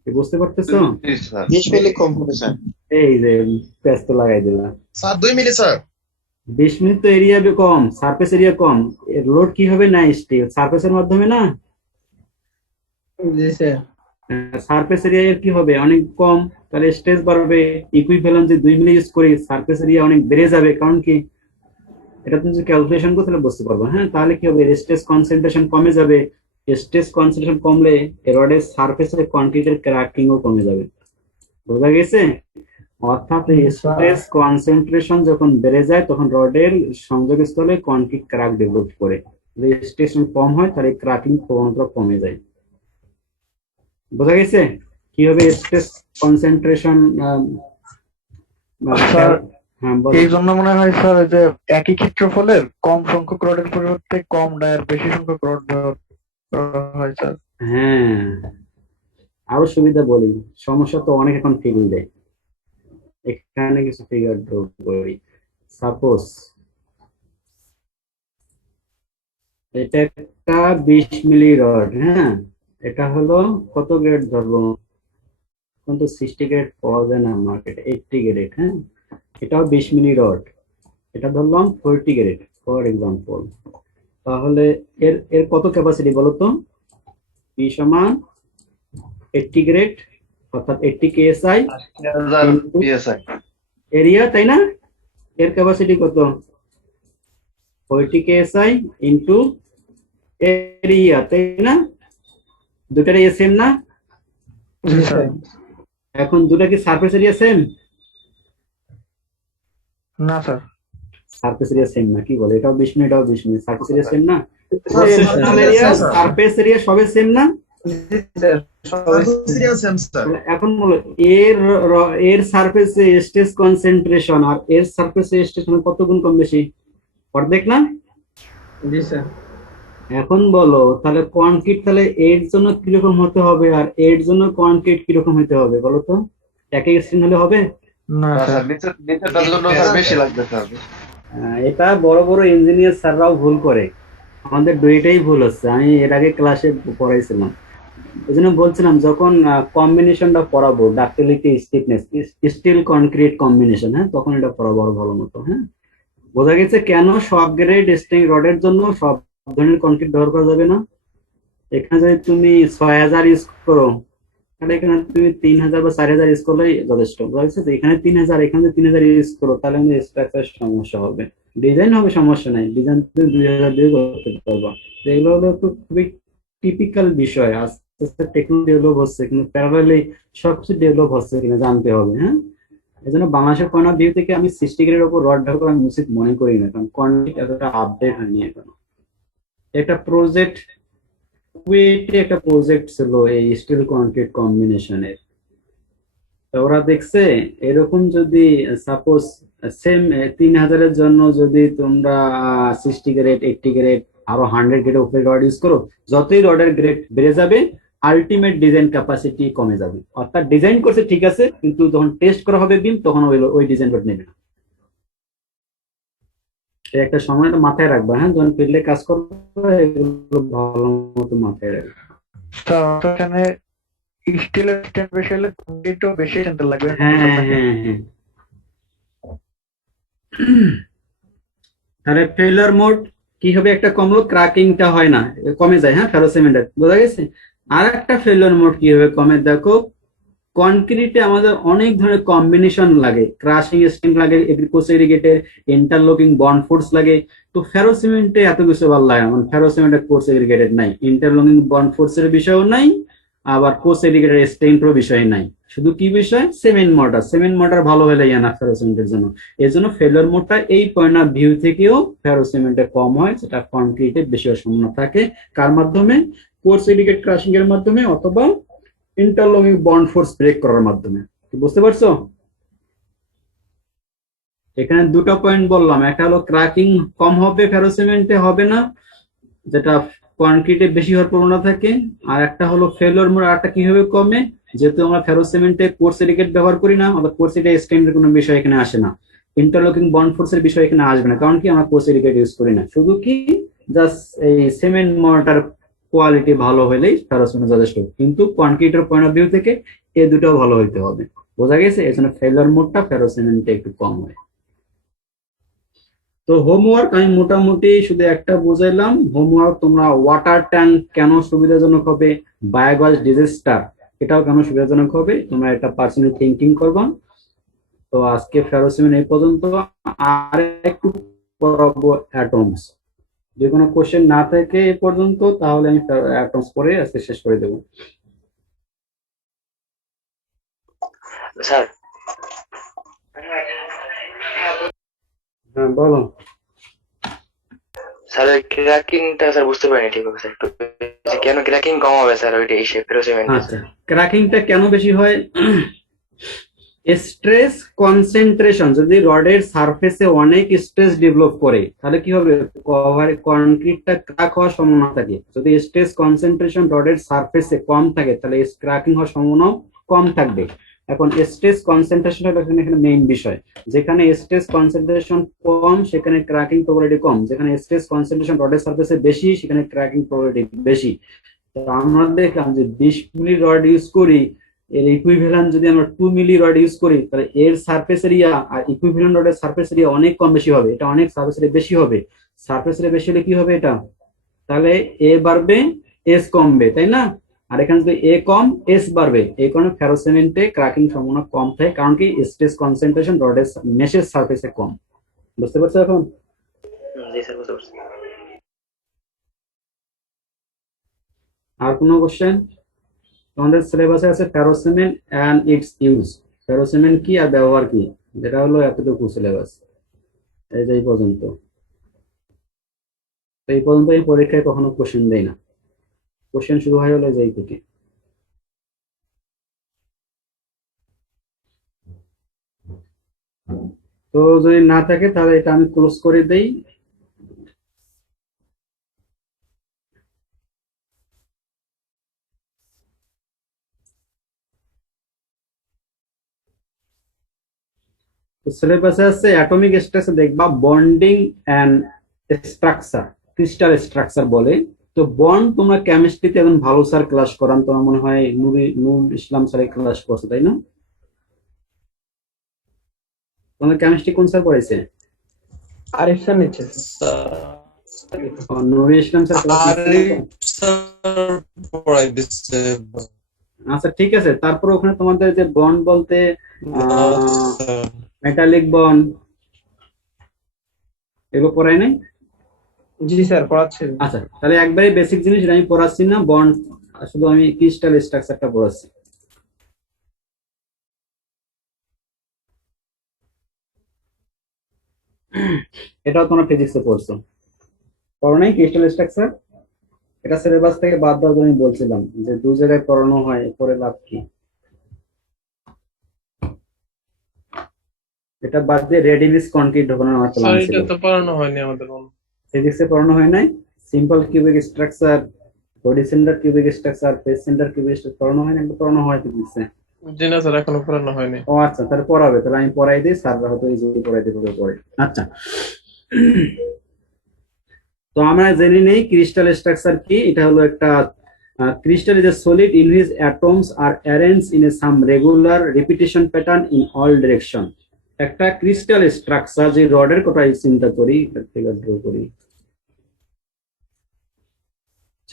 বুঝতে পারতেছো? জি স্যার। 20 মিলি কম হবে স্যার। এই যে পেস্ট লাগাই দিলাম। স্যার 2 মিলি স্যার। 20 মিলি তো এরিয়া কম, সারফেস এরিয়া কম, লোড কি হবে? না স্টিল সারফেসের মাধ্যমে না? জি স্যার। সারফেস এরিয়া কি হবে? অনেক কম, তাহলে স্ট্রেস বাড়বে। ইকুইভ্যালেন্ট যে 2 মিলি ইউজ করি, সারফেস এরিয়া অনেক বেড়ে যাবে, কারণ কি? এটা তুমি যদি ক্যালকুলেশন করো তাহলে বুঝতে পারবো। হ্যাঁ, তাহলে কি হবে? স্ট্রেস কনসেন্ট্রেশন কমে যাবে। স্ট্রেস কনসেন্ট্রেশন কমলে রডের সারফেসে কনক্রিটের ক্র্যাকিংও কমে যাবে। বোঝা গেছে? অর্থাৎ স্ট্রেস কনসেন্ট্রেশন যখন বেড়ে যায় তখন রডের সংযোগস্থলে কনক্রিট ক্র্যাক ডেভেলপ করে। যদি স্ট্রেস কম হয় তাহলে ক্র্যাকিং প্রবণতা কমে যায়। বোঝা গেছে কিভাবে স্ট্রেস কনসেন্ট্রেশন? স্যার, হ্যাঁ, বলো। এই জন্য মনে হয় স্যার যে একই ক্ষেত্রফলের কম সংখ্যক রডের পরিবর্তে কম ডায়ার বেশি সংখ্যক রড ব্যবহার করা হয় স্যার। হ্যাঁ, আরো সুবিধা বলি, সমস্যা তো অনেক এখন ফিল্ডে, এখানে কিছু ফিগার ড্র করি। সাপোজ এটা একটা 20 মিলি রড, হ্যাঁ, এটা হলো কত গ্রেড ধরবো? এখন তো 60 গ্রেড পাওয়া যায় না মার্কেটে, 80 গ্রেড। হ্যাঁ, এটাও 20 মিলি রড, এটা ধরলাম 40 গ্রেড ফর এক্সাম্পল। তাহলে এর এর কত ক্যাপাসিটি বলো তো? P সমান 80 গ্রেড অর্থাৎ 80 কেএসআই PSI এরিয়া, তাই না? এর ক্যাপাসিটি কত? 40 কেএসআই ইনটু এরিয়া, তাই না? দুটারই সেম না? জি স্যার। এখন দুটা কি সারফেস এরিয়া সেম? না স্যার। সারফেস এরিয়া সেম না, কি বলে? এটাও 20 মিনিট, এটাও 20 মিনিট, সারফেস এরিয়া সেম না? Same, total sir. Area, Yes, sir. Surface area সবে সেম না? জি স্যার, সবাই তাহলে এখন বলো এর সারফেসে স্ট্রেস কনসেন্ট্রেশন আর এর সারফেসে স্ট্রেস কত গুণ কম বেশি? অর্ধেক না? জি স্যার। এখন বলো তাহলে কনক্রিট তাহলে এর জন্য কিরকম হতে হবে আর এর জন্য কনক্রিট কিরকম হতে হবে বলো তো? একই স্ট্রেন হলে হবে? না না স্যার। স্যার, নিচেরটার জন্য স্যার বেশি লাগবে স্যার। এটা বড় বড় ইঞ্জিনিয়ার স্যাররাও ভুল করে, আমাদের দুইটাই ভুল হচ্ছে। আমি এর আগে ক্লাসে পড়াইছিলাম, এই জন্য বলছিলাম যখন কম্বিনেশনটা পড়াবো ductility stiffness steel concrete combination, হ্যাঁ তখন এটা পড়াবো আরো ভালো মতো। হ্যাঁ, বোঝা গেছে কেন সব গ্রেড স্টিং রডের জন্য সব ধরনের কনক্রিট ব্যবহার করা যাবে না। এখানে যদি তুমি 6000 ইউজ করো তাহলে এখানে তুমি 3000 বা 4000 ইউজ করলেই যথেষ্ট। বোঝা গেছে? তো এখানে 3000, এখানে 3000 ইউজ করো তাহলে কিন্তু স্ট্রাকচার সমস্যা হবে। ডিজাইন হবে সমস্যা নাই, ডিজাইন তুমি 2000 দিয়ে করতে পারবা। তো এগুলো হলো তো খুবই টিপিক্যাল বিষয়। আস্তে আস্তে টেকনোলজি ডেভেলপ হচ্ছে, কিন্তু প্যারালালি সবকিছু ডেভেলপ হচ্ছে কিনা জানতে হবে। হ্যাঁ, এই জন্য বাংলাদেশের পয়েন্ট অফ ভিউ থেকে আমি 60 গ্রেডের উপর রড ব্যবহার করা আমি উচিত মনে করি না, কারণ কনক্রিট এতটা আপডেট হয়নি এখন। একটা প্রজেক্ট কুয়েটে একটা প্রজেক্ট ছিল এই স্টিল কনক্রিট কম্বিনেশনের, তো ওরা দেখছে এরকম যদি সাপোজ সেম 3000-এর জন্য যদি তোমরা 60 গ্রেড 80 গ্রেড আরো 100 গ্রেডের উপরে রড ইউজ করো, যতই রডের গ্রেড বেড়ে যাবে আলটিমেট ডিজাইন ক্যাপাসিটি কমে যাবে। অর্থাৎ ডিজাইন করছে ঠিক আছে, কিন্তু যখন টেস্ট করা হবে বিম তখন ওই ডিজাইন রড নেবে না। এই একটা সময় মাথায় রাখবা, হ্যাঁ যখন ফিল্ডে কাজ করবে এগুলো ভালো মতো মাথায় রাখবে। স্যার এখানে স্টিলের স্ট্যান্ড বেশি হলে কংক্রিটও বেশি সেন্টার লাগবে। হ্যাঁ হ্যাঁ হ্যাঁ। তাহলে ফেলার মোড কি হবে? একটা কমলো ক্রাকিংটা হয় না, কমে যায়। হ্যাঁ, ফেরোসিমেন্টের বোঝা গেছে। আর একটা ফেলার মোড কি হবে কমে? দেখো কনক্রিটে আমাদের অনেক ধরনের কম্বিনেশন লাগে, ক্রাশিং স্টিম লাগে, কোসেরিগেটের ইন্টারলকিং বন্ড ফোর্স লাগে। তো ফেরোসিমেন্টে এত কিছু ভালো লাগে না, ফেরোসিমেন্টে কোসেরিগেটেড নাই, ইন্টারলকিং বন্ড ফোর্সের বিষয়ও নাই, আবার কোসেরিগেটের স্টেইনপ্রো বিষয় নাই। শুধু কি বিষয়? সিমেন্ট মর্টার ভালো হলে না ফেরোসিমেন্টের জন্য। এই জন্য ফেলার মোডটা এই পয়েন্ট অফ ভিউ থেকেও ফেরোসিমেন্টে কম হয়, সেটা কনক্রিটে বেশি হওয়ার সম্ভাবনা থাকে। কার মাধ্যমে? কোসেরিগেট ক্রাশিং এর মাধ্যমে অথবা ইন্টারলকিং বন্ড ফোর্স ব্রেক করার মাধ্যমে। বুঝতে পারছো? এখানে দুটো পয়েন্ট বললাম, একটা হলো ক্র্যাকিং কম হবে, ফেরোসিমেন্টে হবে না, যেটা কনক্রিটে বেশি হওয়ার প্রবণতা থাকে। আর একটা হলো ফেলোর মোড, আরটা কিভাবে কমে? যেহেতু আমরা ফেরোসিমেন্টে পোরসিলিকেট ব্যবহার করি না, অর্থাৎ পোরসিলিকেট স্টেইনের কোনো বিষয় এখানে আসে না, ইন্টারলকিং বন্ড ফোর্সের বিষয় এখানে আসবে না, কারণ কি আমরা পোরসিলিকেট ইউজ করি না। শুধু কি জাস্ট এই সিমেন্ট মর্টার কোয়ালিটি ভালো হলেই ফেরোসিমেন্ট যথেষ্ট, কিন্তু কনক্রিটের পয়েন্ট অফ ভিউ থেকে এই দুটো ভালো হইতে হবে। বোঝা গেছে? এই জন্য ফেলার মোডটা ফেরোসিমেন্টে একটু কম হয়। তো হোমওয়ার্ক আমি মোটামুটি শুধু একটা বুঝাইলাম। হোমওয়ার্ক তোমরা ওয়াটার ট্যাঙ্ক কেন সুবিধাজনক হবে, বায়োগ্যাস ডিজাস্টার এটাও কেন সুবিধাজনক হবে, তোমরা এটা পার্সোনালি থিঙ্কিং করবা। তো আজকে ফেরোসিমেন্ট এই পর্যন্ত। আর একটু পড়াবো অ্যাটমস। যে কোনো কোশ্চেন না থাকে এ পর্যন্ত তাহলে আমি অ্যাটমস পরে আজকে শেষ করে দেবো। স্যার হ্যাঁ বলো। স্যার ক্র্যাকিংটা স্যার বুঝতে পারিনি ঠিক আছে, একটু কেন ক্র্যাকিং কম হবে স্যার ওইটা এসে ফেরোসিমেন্ট? আচ্ছা, ক্র্যাকিংটা কেন বেশি হয়? স্ট্রেস কনসেন্ট্রেশন যদি রডের সারফেসে অনেক স্ট্রেস ডেভেলপ করে তাহলে কি হবে? কনক্রিটটা ক্র্যাক হওয়ার সম্ভাবনা থাকে। যদি স্ট্রেস কনসেন্ট্রেশন রডের সারফেসে কম থাকে তাহলে ক্র্যাকিং হওয়ার সম্ভাবনাও কম থাকবে। এখন স্ট্রেস কনসেন্ট্রেশন হলো এখানে মেইন বিষয়। যেখানে স্ট্রেস কনসেন্ট্রেশন কম সেখানে ক্র্যাকিং প্রবাবিলিটি কম, যেখানে স্ট্রেস কনসেন্ট্রেশন রডের সারফেসে বেশি সেখানে ক্র্যাকিং প্রবাবিলিটি বেশি। তো আমরা দেখলাম যে 20 মিলি রড ইউজ করি, এর ইকুইভ্যালেন্ট যদি আমরা 2 মিলি রড ইউজ করি তাহলে এর সারফেস এরিয়া আর ইকুইভ্যালেন্ট রডের সারফেস এরিয়া অনেক কম বেশি হবে, এটা অনেক সারফেস এরিয়া বেশি হবে। সারফেস এরিয়া বেশি হলে কি হবে? এটা তাহলে এ বাড়বে এস কমবে, তাই না? আর এখানে যদি এ কম এস বাড়বে, এই কারণে ফেরোসিমেন্টে ক্র্যাকিং সম্ভাবনা কম থাকে, কারণ কি স্ট্রেস কনসেন্ট্রেশন রডের মেশের সারফেসে কম। বুঝতে পারছো এখন? জি স্যার, বুঝতে পারছি। আর কোনো কোশ্চেন? তোমাদের সিলেবাসে আছে ferrocement and it's use. Ferrocement কি আর ব্যবহার কি, যেটা হলো এতটুকু সিলেবাস। এই যে এই পর্যন্ত, এই পর্যন্ত এই পরীক্ষায় কখনো কোশ্চেন দেয় না, কোশ্চেন শুরু হয় হলো যে এই থেকে। তো যদি না থাকে তাহলে এটা আমি ক্লোজ করে দেই। তো সিলেবাসে আছে অ্যাটমিক স্ট্রাকচার দেখবা, bonding and structure, crystal structure বলে। তো বন্ড তোমরা কেমিস্ট্রিতে এখন ভালো স্যার ক্লাস করান, তোমার মনে হয় নুরুল ইসলাম স্যারের ক্লাস করছে, তাই না? তোমাদের কেমিস্ট্রি কোন স্যার পড়াইছে? আরিফ স্যার নিচ্ছে নুরুল ইসলাম স্যার ক্লাস পড়াই দিচ্ছে। আচ্ছা ঠিক আছে, তারপর ওখানে তোমাদের যে বন্ড বলতে মেটালিক বন্ড এগুলো পড়াই নাই? জি স্যার পড়াচ্ছে। আচ্ছা তাহলে একবারে বেসিক জিনিস আমি পড়াচ্ছি না, বন্ড শুধু আমি ক্রিস্টাল স্ট্রাকচারটা পড়াচ্ছি। এটাও তোমরা ফিজিক্সে পড়ছো, পড়ো নাই ক্রিস্টাল স্ট্রাকচার? এটা সিলেবাস থেকে বাদ দেওয়ার জন্য আমি বলছিলাম যে দু জায়গায় পড়ানো হয়, পরে লাভ কি। এটা বাদ দিয়ে রেডিমিক্স কনক্রিট ঢোকানো আমার প্ল্যান ছিল। এটা তো পড়ানো হয়নি আমাদের। ফিজিক্সে পড়ানো হয় নাই? Simple cubic structure, body centre cubic structure, face centre cubic structure পড়ানো হয় না? পড়ানো হয় ফিজিক্সে। জি না স্যার, এখনো পড়ানো হয়নি। ও আচ্ছা, তাহলে পড়াবে, তাহলে আমি পড়াই দিই, স্যাররা হয়তো ইজিলি পড়াইতে পারবে পরে। আচ্ছা, তো আমরা জেনে নেই ক্রিস্টাল স্ট্রাকচার কি। এটা হলো একটা crystal is a solid in which atoms are arranged in a some regular repetition pattern in all direction. একটা ক্রিস্টাল স্ট্রাকচার, যে রডের কথা চিন্তা করি, ড্র করি,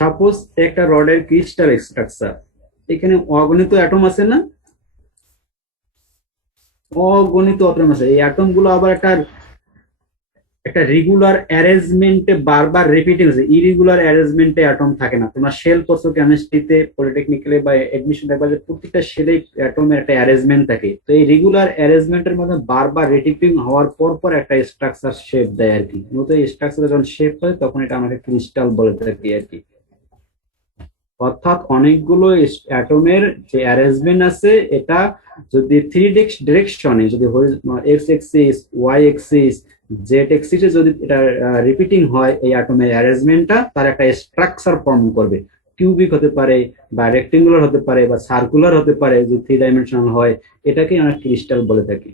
সাপোজ একটা রডের ক্রিস্টাল স্ট্রাকচার, এখানে অগণিত অ্যাটম আছে না? অগণিত অ্যাটম আছে। এই অ্যাটম গুলো আবার একটা রেগুলার অ্যারেঞ্জমেন্টে বারবার রিপিটিং হচ্ছে, ইরেগুলার অ্যারেঞ্জমেন্টে অ্যাটম থাকে না। তোমরা শেল করছো কেমিস্ট্রিতে, পলিটেকনিক্যালে বা এডমিশন দেখবা যে প্রত্যেকটা শেলে অ্যাটমের একটা অ্যারেঞ্জমেন্ট থাকে। তো এই রেগুলার অ্যারেঞ্জমেন্টের মধ্যে বারবার রিপিটিং হওয়ার পর পর একটা স্ট্রাকচার শেপ দেয় আর কি। মূলত এই স্ট্রাকচার যখন শেপ হয় তখন এটা আমাকে ক্রিস্টাল বলে থাকি আর কি। অর্থাৎ অনেকগুলো অ্যাটমের যে অ্যারেঞ্জমেন্ট আছে, এটা যদি 3 ডিরেকশনে, যদি X axis, Y axis, Z এক্সিসে যদি এটা রিপিটিং হয়, এই অ্যাটমের অ্যারেঞ্জমেন্টটা তার একটা স্ট্রাকচার ফর্ম করবে। কিউবিক হতে পারে, বা রেক্টেঙ্গুলার হতে পারে, বা সার্কুলার হতে পারে, যদি 3 ডাইমেনশনাল হয়, এটাকে আমরা ক্রিস্টাল বলে থাকি।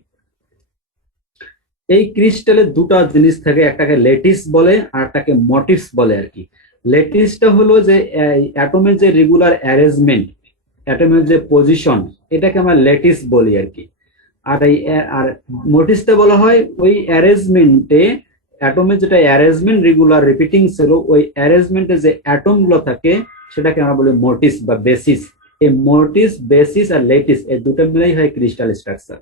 এই ক্রিস্টালে দুটো জিনিস থাকে, একটাকে ল্যাটিস বলে আর একটাকে মোটিভস বলে আর কি। ল্যাটিসটা হলো যে অ্যাটমের যে রেগুলার অ্যারেঞ্জমেন্ট, অ্যাটমের যে পজিশন, এটাকে আমরা ল্যাটিস বলি আর কি। আর মোটিভসটা বলা হয় ওই অ্যারেঞ্জমেন্টে, অ্যাটমের যেটা অ্যারেঞ্জমেন্ট রেগুলার রিপিটিং ছিল, ওই অ্যারেঞ্জমেন্টে যে অ্যাটম গুলো থাকে সেটাকে আমরা বলি মোটিভস বা বেসিস। এই মোটিভস, বেসিস আর ল্যাটিস, এই দুটো মিলেই হয় ক্রিস্টাল স্ট্রাকচার।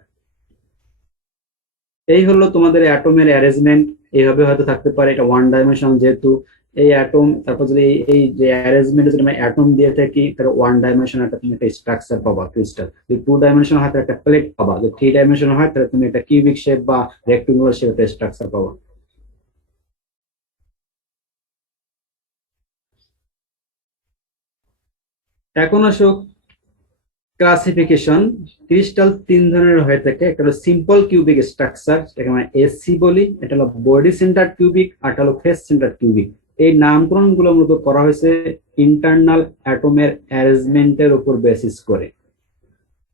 এই হলো তোমাদের অ্যাটমের অ্যারেঞ্জমেন্ট। এইভাবে হয়তো থাকতে পারে, এটা ওয়ান ডাইমেনশন যেহেতু এই অ্যাটম। তারপর যদি এই যে অ্যারেঞ্জমেন্টে যদি আমরা অ্যাটম দিয়ে থাকি, তাহলে ওয়ান ডাইমেনশন একটা তুমি একটা স্ট্রাকচার পাবা ক্রিস্টাল। যদি 2 ডাইমেনশন হয় তাহলে একটা প্লেট পাবা, যদি 3 ডাইমেনশন হয় তাহলে তুমি একটা কিউবিক শেপ বা রেক্টেঙ্গুলার শেপ একটা স্ট্রাকচার পাবা। এখন আসো ক্লাসিফিকেশন। ক্রিস্টাল 3 ধরনের হয়ে থাকে, একটা হলো সিম্পল কিউবিক স্ট্রাকচার, যেটাকে আমরা এসসি বলি, এটা হলো বডি সেন্টার কিউবিক, আর এটা হলো ফেস সেন্টার কিউবিক। এই নামকরণ গুলো মূলত করা হয়েছে ইন্টারনাল অ্যাটমের অ্যারেঞ্জমেন্টের উপর বেসিস করে।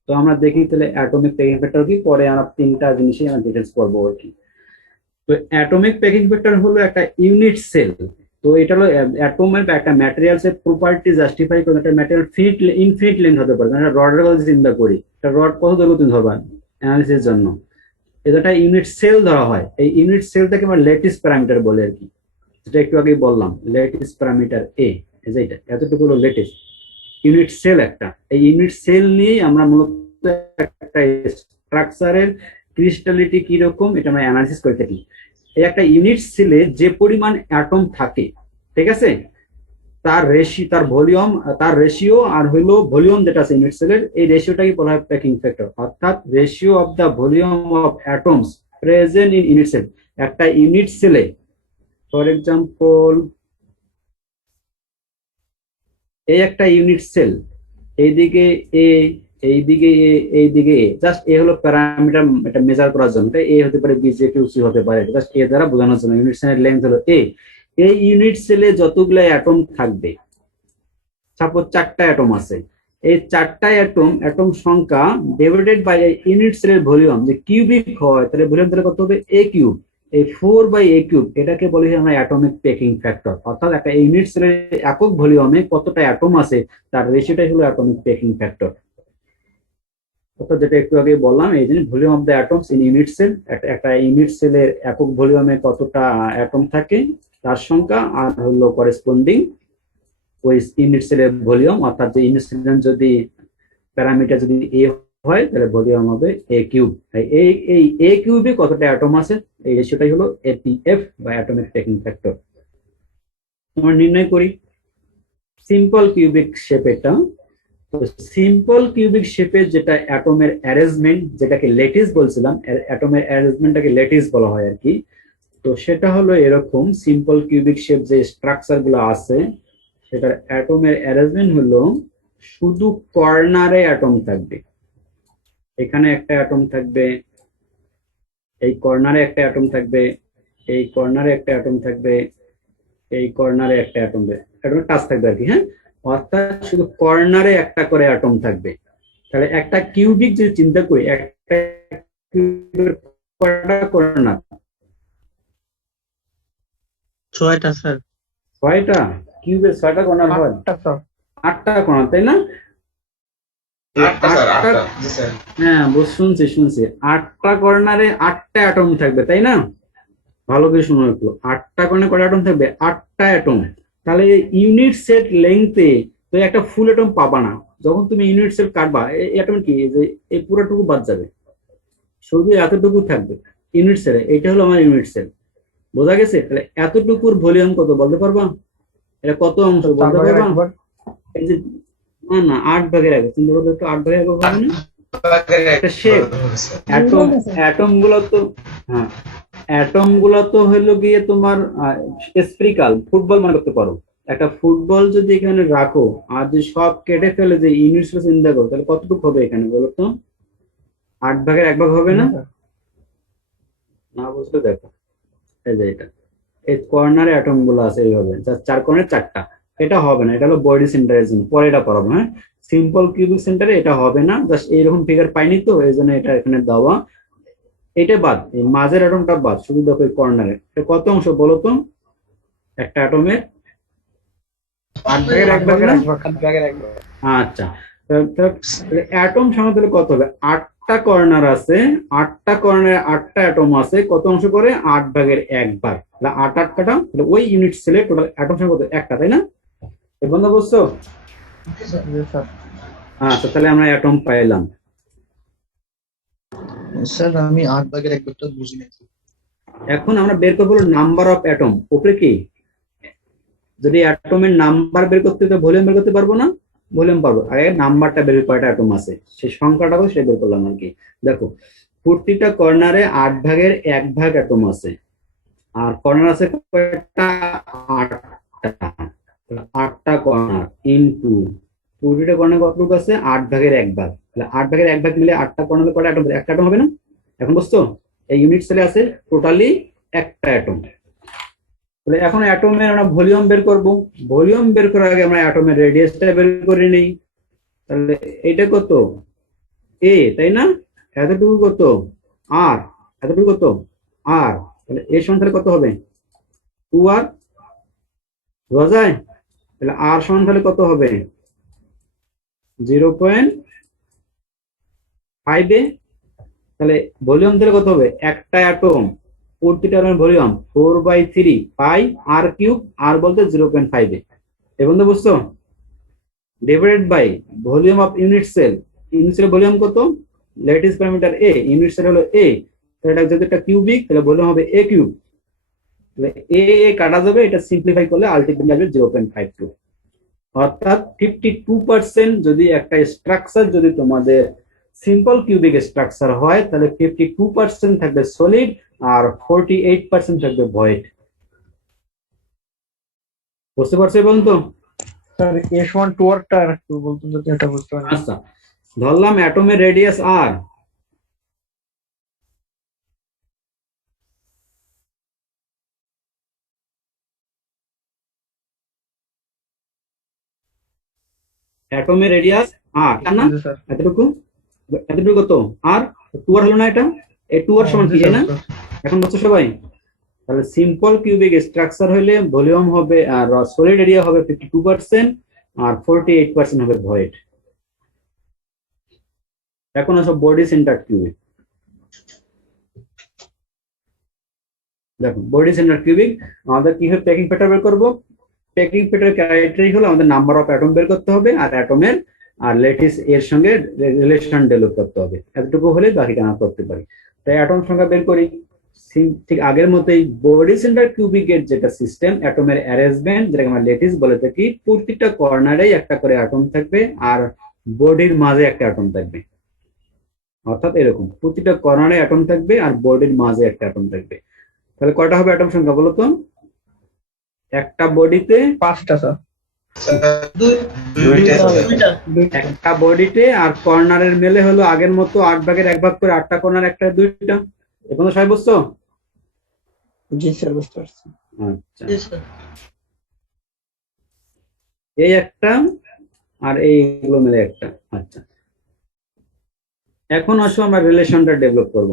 তো আমরা দেখি তাহলে অ্যাটমিক প্যাকিং ফ্যাক্টর কি, পরে আমরা 3টা জিনিসই আমরা ডিটেলস করবো আর কি। তো অ্যাটমিক প্যাকিং ফ্যাক্টর হলো একটা ইউনিট সেল। তো এটা হলো অ্যাটমের বা একটা ম্যাটেরিয়ালস এর প্রপার্টি জাস্টিফাই করে। একটা ম্যাটেরিয়াল ইনফিনিট লেন্থ হতে পারে, মানে রডের কথা চিন্তা করি, একটা রড কত দৈর্ঘ্য তুমি ধরবা অ্যানালিসিস জন্য, এটা ইউনিট সেল ধরা হয়। এই ইউনিট সেলটাকে আমরা ল্যাটিস প্যারামিটার বলে আর কি। যেটা একটু আগে বললাম, ল্যাটিস প্যারামিটার এ, এই যে এটা এতটুকু হলো ল্যাটিস ইউনিট সেল। একটা এই ইউনিট সেল নিয়ে আমরা মূলত একটা স্ট্রাকচারের ক্রিস্টালিটি কিরকম এটা আমরা অ্যানালিসিস করে থাকি। এই একটা ইউনিট সেলে যে পরিমাণ অ্যাটম থাকে, ঠিক আছে, তার ভলিউম, তার রেশিও আর হইলো ভলিউম যেটা আছে ইউনিট সেলের, এই রেশিওটাকে বলা হয় প্যাকিং ফ্যাক্টর, অর্থাৎ ratio of the volume of atoms present in unit cell. একটা ইউনিট সেলে ফর এক্সাম্পল এই একটা ইউনিট সেল, এইদিকে এ, এইদিকে এ, এইদিকে এ, জাস্ট এ হলো প্যারামিটার, এটা মেজার করার জন্য। এ হতে পারে, বি, জে, কিউ, সি হতে পারে, জাস্ট এ দ্বারা বোঝানোর জন্য। ইউনিট সেলের লেন্থ হলো এ। এই ইউনিট সেলে যতগুলো অ্যাটম থাকবে, সাপোজ 4টা অ্যাটম আছে, এই 4টা অ্যাটম সংখ্যা ডিভাইডেড বাই ইউনিট সেলের ভলিউম, যে কিউবিক হয় তাহলে ভলিউম তাহলে কত হবে, এ কিউব। এই 4/a³ এটাকে বলি আমরা অ্যাটমিক প্যাকিং ফ্যাক্টর, অর্থাৎ একটা ইউনিট সেলের একক ভলিউমে কতটা অ্যাটম আছে তার রেশিওটাই হলো অ্যাটমিক প্যাকিং ফ্যাক্টর। অর্থাৎ যেটা একটু আগে বললাম, এই যে volume of the atoms in unit cell, একটা ইউনিট সেলের একক ভলিউমে কতটা অ্যাটম থাকে তার সংখ্যা, আর হলো করেসপন্ডিং ওই ইউনিট সেলের ভলিউম, অর্থাৎ যে ইউনিট সেলের যদি প্যারামিটার যদি এ হয় তাহলে ভলিউম হবে এ কিউব। এই এ কিউবে কতটা অ্যাটম আছে এই রেশিওটাই হলো এপিএফ বা অ্যাটমিক প্যাকিং ফ্যাক্টর। আমরা নির্ণয় করি সিম্পল কিউবিক শেপ। এটা তো সিম্পল কিউবিক শেপে যেটা অ্যাটমের অ্যারেঞ্জমেন্ট, যেটাকে ল্যাটিস বলছিলাম, অ্যাটমের অ্যারেঞ্জমেন্টটাকে ল্যাটিস বলা হয় আর কি। তো সেটা হলো এরকম, সিম্পল কিউবিক শেপ যে স্ট্রাকচার গুলো আছে সেটার অ্যাটমের অ্যারেঞ্জমেন্ট হলো শুধু কর্নারে অ্যাটম থাকবে। এখানে একটা অ্যাটম থাকবে, এই কর্নারে একটা অ্যাটম থাকবে, এই কর্নারে একটা অ্যাটম থাকবে, এই কর্নারে একটা অ্যাটম টাচ থাকবে আর কি। হ্যাঁ, অর্থাৎ শুধু কর্নারে একটা করে অ্যাটম থাকবে। তাহলে একটা কিউবিক যদি চিন্তা করি, একটা কিউবের কয়টা কর্নার? 6টা স্যার। 6টা কিউবের 6টা কর্নার হয়? 8টা কর্নার, তাই না? হ্যাঁ, শুনছি 8টা কর্নারে 8টা অ্যাটম থাকবে, তাই না? ভালো করে শুনো একটু, 8টা কর্নারে কয়টা অ্যাটম থাকবে? 8টা অ্যাটম। তাহলে ইউনিট সেট লেংথে তো একটা ফুল অ্যাটম পাবা না। যখন তুমি ইউনিট সেট কাটবা, এই অ্যাটম কি, যে এই পুরোটুকু বাদ যাবে, শুধু এতটুকু থাকবে ইউনিট সেলে। এটা হলো আমার ইউনিট সেল, বোঝা গেছে? তাহলে এতটুকুর ভলিউম কত বলতে পারবা? এটা কত অংশ বলতে পারবা? এই যে না 8/1, চিন্তা করতে একটু 8/1 হবে না? একটা শেপ অ্যাটম গুলো তো, হ্যাঁ অ্যাটম গুলো তো হলো গিয়ে তোমার স্ফেরিক্যাল, ফুটবল মনে করতে পারো। একটা ফুটবল যদি এখানে রাখো আর যদি সব কেটে ফেলে যে ইউনিট সেল চিন্তা করো, তাহলে কতটুকু হবে এখানে বলো তো? 8/1 হবে না? না বুঝলে দেখো, এই যে এটা, এই কর্নারে অ্যাটম গুলো আছে এইভাবে, 4 কর্নারে 4টা। এটা হবে না, এটা হলো বডি সেন্টারের জন্য, পরে এটা পড়াবো। হ্যাঁ, সিম্পল কিউবিক সেন্টারে এটা হবে না, জাস্ট এইরকম ফিগার পাইনি তো এই জন্য এটা এখানে দেওয়া। এটা বাদ, এই মাঝের অ্যাটমটা বাদ, শুধু দেখো এই কর্নারে কত অংশ বলো তো একটা অ্যাটমের? 8/1 না? আচ্ছা, অ্যাটম সংখ্যা তাহলে কত হবে? 8টা কর্নার আছে, 8টা কর্নারে 8টা অ্যাটম আছে, কত অংশ করে? 8/1 বার। তাহলে 8/8 তাহলে ওই ইউনিট সেলে টোটাল অ্যাটম সংখ্যা কত? একটা, তাই না? বন্ধ বুঝছো? আচ্ছা, তাহলে আমরা অ্যাটম পাইলাম। স্যার আমি 8/1 বুঝি না। এখন আমরা বের করবো নাম্বার অফ অ্যাটম। উপরে কি, যদি অ্যাটমের নাম্বার বের করতে তো ভলিউম বের করতে পারবো না? ভলিউম পারবো, আগে নাম্বারটা বের, কয়টা অ্যাটম আছে সেই সংখ্যাটা সেটা বের করলাম আর কি। দেখো প্রতিটা কর্নারে 8/1 অ্যাটম আছে, আর কর্নার আছে কয়টা? 8টা। 8টা কর্নার ইনটু প্রতিটা কর্নার কতটুকু আছে? 8/1 ভাগ। তাহলে 8/1 ভাগ মিলে 8টা কর্নারে কয়টা অ্যাটম? একটা অ্যাটম হবে না? এখন বুঝছো? এই ইউনিট সেলে আছে টোটালি একটা অ্যাটম। তাহলে এখন অ্যাটমের আমরা ভলিউম বের করব। ভলিউম বের করার আগে আমরা অ্যাটমের রেডিয়াসটা বের করে নিই। তাহলে এটা কত? এ, তাই না? এতটুকু কত? আর। এতটুকু কত? আর। তাহলে এর সমান কত হবে? 2r। বোঝা যায়? তাহলে আর সমান তাহলে কত হবে? 0.5 এ। তাহলে ভলিউম তাহলে কত হবে? একটা অ্যাটম প্রতিটা অ্যাটমের ভলিউম 4/3 পাই আর কিউব, আর বলতে 0.5 এই বন্ধু বুঝছো? Divided by volume of unit cell. Unit সেলের ভলিউম কত? Lattice parameter a, unit cell হলো এ, তাহলে এটা যদি একটা কিউবিক তাহলে ভলিউম হবে এ কিউব। তাহলে এ এ কাটা যাবে, এটা সিম্পলিফাই করলে আলটিমেটলি আসবে 0.52। অর্থাৎ 52% যদি একটা স্ট্রাকচার যদি তোমাদের সিম্পল কিউবিক স্ট্রাকচার হয় তাহলে 52% থাকবে সলিড আর 48% থাকবে ভয়েড। বুঝতে পারছো বলুন তো? স্যার S1 টু আরটা আর একটু বলতেন যদি এটা বুঝতে পারেন। আচ্ছা, ধরলাম অ্যাটমের রেডিয়াস আর, অ্যাটমের রেডিয়াস আর না জি স্যার। এতটুকু, এতটুকু কত আর 2 আর হলো না, এটা এই 2 আর সমান জি কি স্যার, না? এখন বুঝছো সবাই? তাহলে সিম্পল কিউবিক স্ট্রাকচার হইলে ভলিউম হবে আর সলিড এরিয়া হবে 52% আর 48% হবে ভয়েড। এখন আসো বডি সেন্টার কিউবিক। দেখো বডি সেন্টার কিউবিক আমাদের কি হবে, প্যাকিং প্যাটার্ন বের করবো। প্যাকিং প্যাটার্ন ক্রাইটেরিয়া হলো আমাদের নাম্বার অফ অ্যাটম বের করতে হবে আর অ্যাটমের আর ল্যাটিস এর সঙ্গে রিলেশন ডেভেলপ করতে হবে। এতটুকু হলে বাকি কাজ করতে পারি। তাই অ্যাটম সংখ্যা বের করি। ঠিক আগের মতোই বডি সেন্টার কিউবিকের যেটা সিস্টেম, অ্যাটমের অ্যারেঞ্জমেন্ট যেটাকে আমরা ল্যাটিস বলে থাকি, প্রত্যেকটা কর্নারেই একটা করে অ্যাটম থাকবে আর বডির মাঝে একটা অ্যাটম থাকবে। অর্থাৎ এরকম প্রতিটা কর্নারে অ্যাটম থাকবে আর বডির মাঝে একটা অ্যাটম থাকবে। তাহলে কয়টা হবে অ্যাটম সংখ্যা বলো তো? একটা বডিতে 5টা স্যার। একটা বডিতে আর কর্নারের মেলে হলো আগের মতো 8 ভাগের 1 ভাগ করে 8টা কর্নার, একটা 2টা। এখন সবাই বুঝছো? জি স্যার বুঝতে পারছি। আচ্ছা, এই একটা আর এইগুলো মিলে একটা। আচ্ছা, এখন আসো আমরা রিলেশনটা ডেভেলপ করব।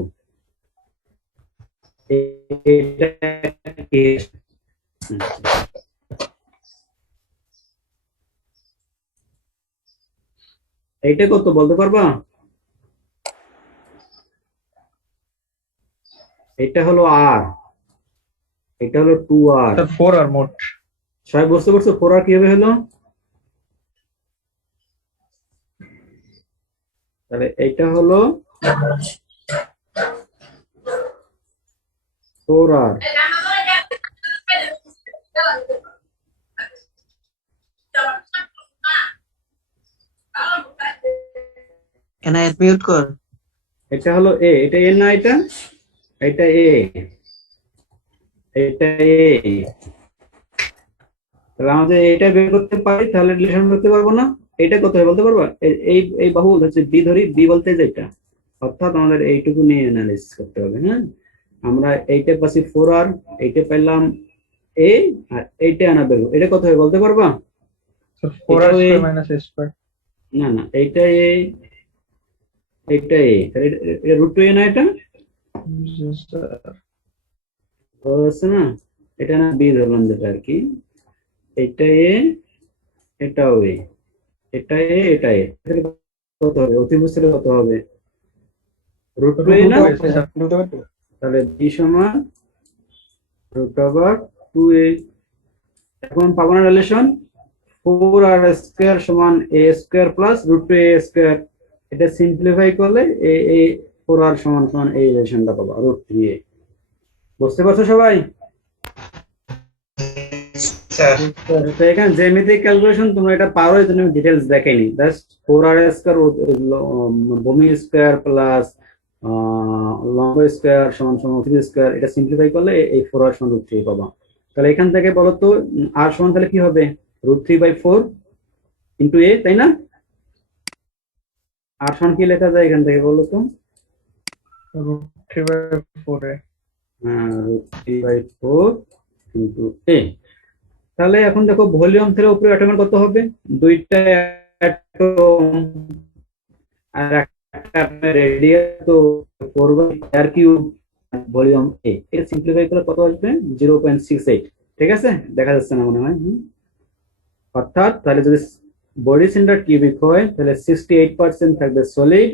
এইটা কত বলতে পারবা? এটা হলো আর, এটা হলো 2R। স্যার 4 আর মোট। সবাই বুঝতে পারছো 4R কিভাবে হলো? তাহলে এইটা হলো 4R। এনায়েত মিউট কর। এটা হলো এ, এটা এ না, এটা এটা এ, এটা এ। তাহলে আমাদের এটা বের করতে পারি, তাহলে রিলেশন করতে পারবো না? এটা কত হয় বলতে পারবা? এই এই বাহু হচ্ছে বি, ধরি বি বলতে যেটা, অর্থাৎ আমাদের এইটুকু নিয়ে অ্যানালাইসিস করতে হবে। হ্যাঁ, আমরা এইটা পাচ্ছি 4R, এইটা পেলাম এ আর এইটা আনা বেরবো, এটা কত হয় বলতে পারবা? Sir 4r square minus a square. না না, এইটা এ, এইটা এ, তাহলে এটা রুট 2 এ না, এটা জি স্যার। আছে না? এটা না বি ধরলাম যেটা আর কি, এটা এ, এটাও এ, এটা এ, এটা এ, তাহলে কত হবে? অতিভুজ কত হবে? রুট 2 এ না? তাহলে বি সমান রুট ওভার 2a। এখন পাবো না রিলেশন 4r স্কয়ার সমান a square plus root 2a square. এটা সিম্পলিফাই করলে এই 4r সমান সমান এই রিলেশনটা পাবো, রুট 3a। বুঝতে পারছো সবাই? তো এখানে জ্যামিতিক ক্যালকুলেশন তোমরা এটা পারো, এই জন্য আমি ডিটেলস দেখাইনি। জাস্ট 4r স্কয়ার ভূমি স্কয়ার প্লাস লম্ব স্কয়ার সমান সমান 3 স্কয়ার, এটা সিম্পলিফাই করলে এই 4r সমান রুট 3 পাবা। তাহলে এখান থেকে বলো তো r সমান তাহলে কি হবে? রুট 3/4 ইন্টু a, তাই না? r সমান কি লেখা যায় এখান থেকে বলো তো? Root 3/4 a. Root 3/4 into a। তাহলে এখন দেখো ভলিউম থেকে উপরে অ্যাটমের কত হবে? দুইটা অ্যাটম আর একটা রেডিয়াস, তো 4/r কিউব ভলিউম a। এটা সিম্পলিফাই করলে কত আসবে? 0.68। ঠিক আছে, দেখা যাচ্ছে না মনে হয়? অর্থাৎ তাহলে যদি বডি সেন্টার কিউবিক হয় তাহলে 68% থাকবে সলিড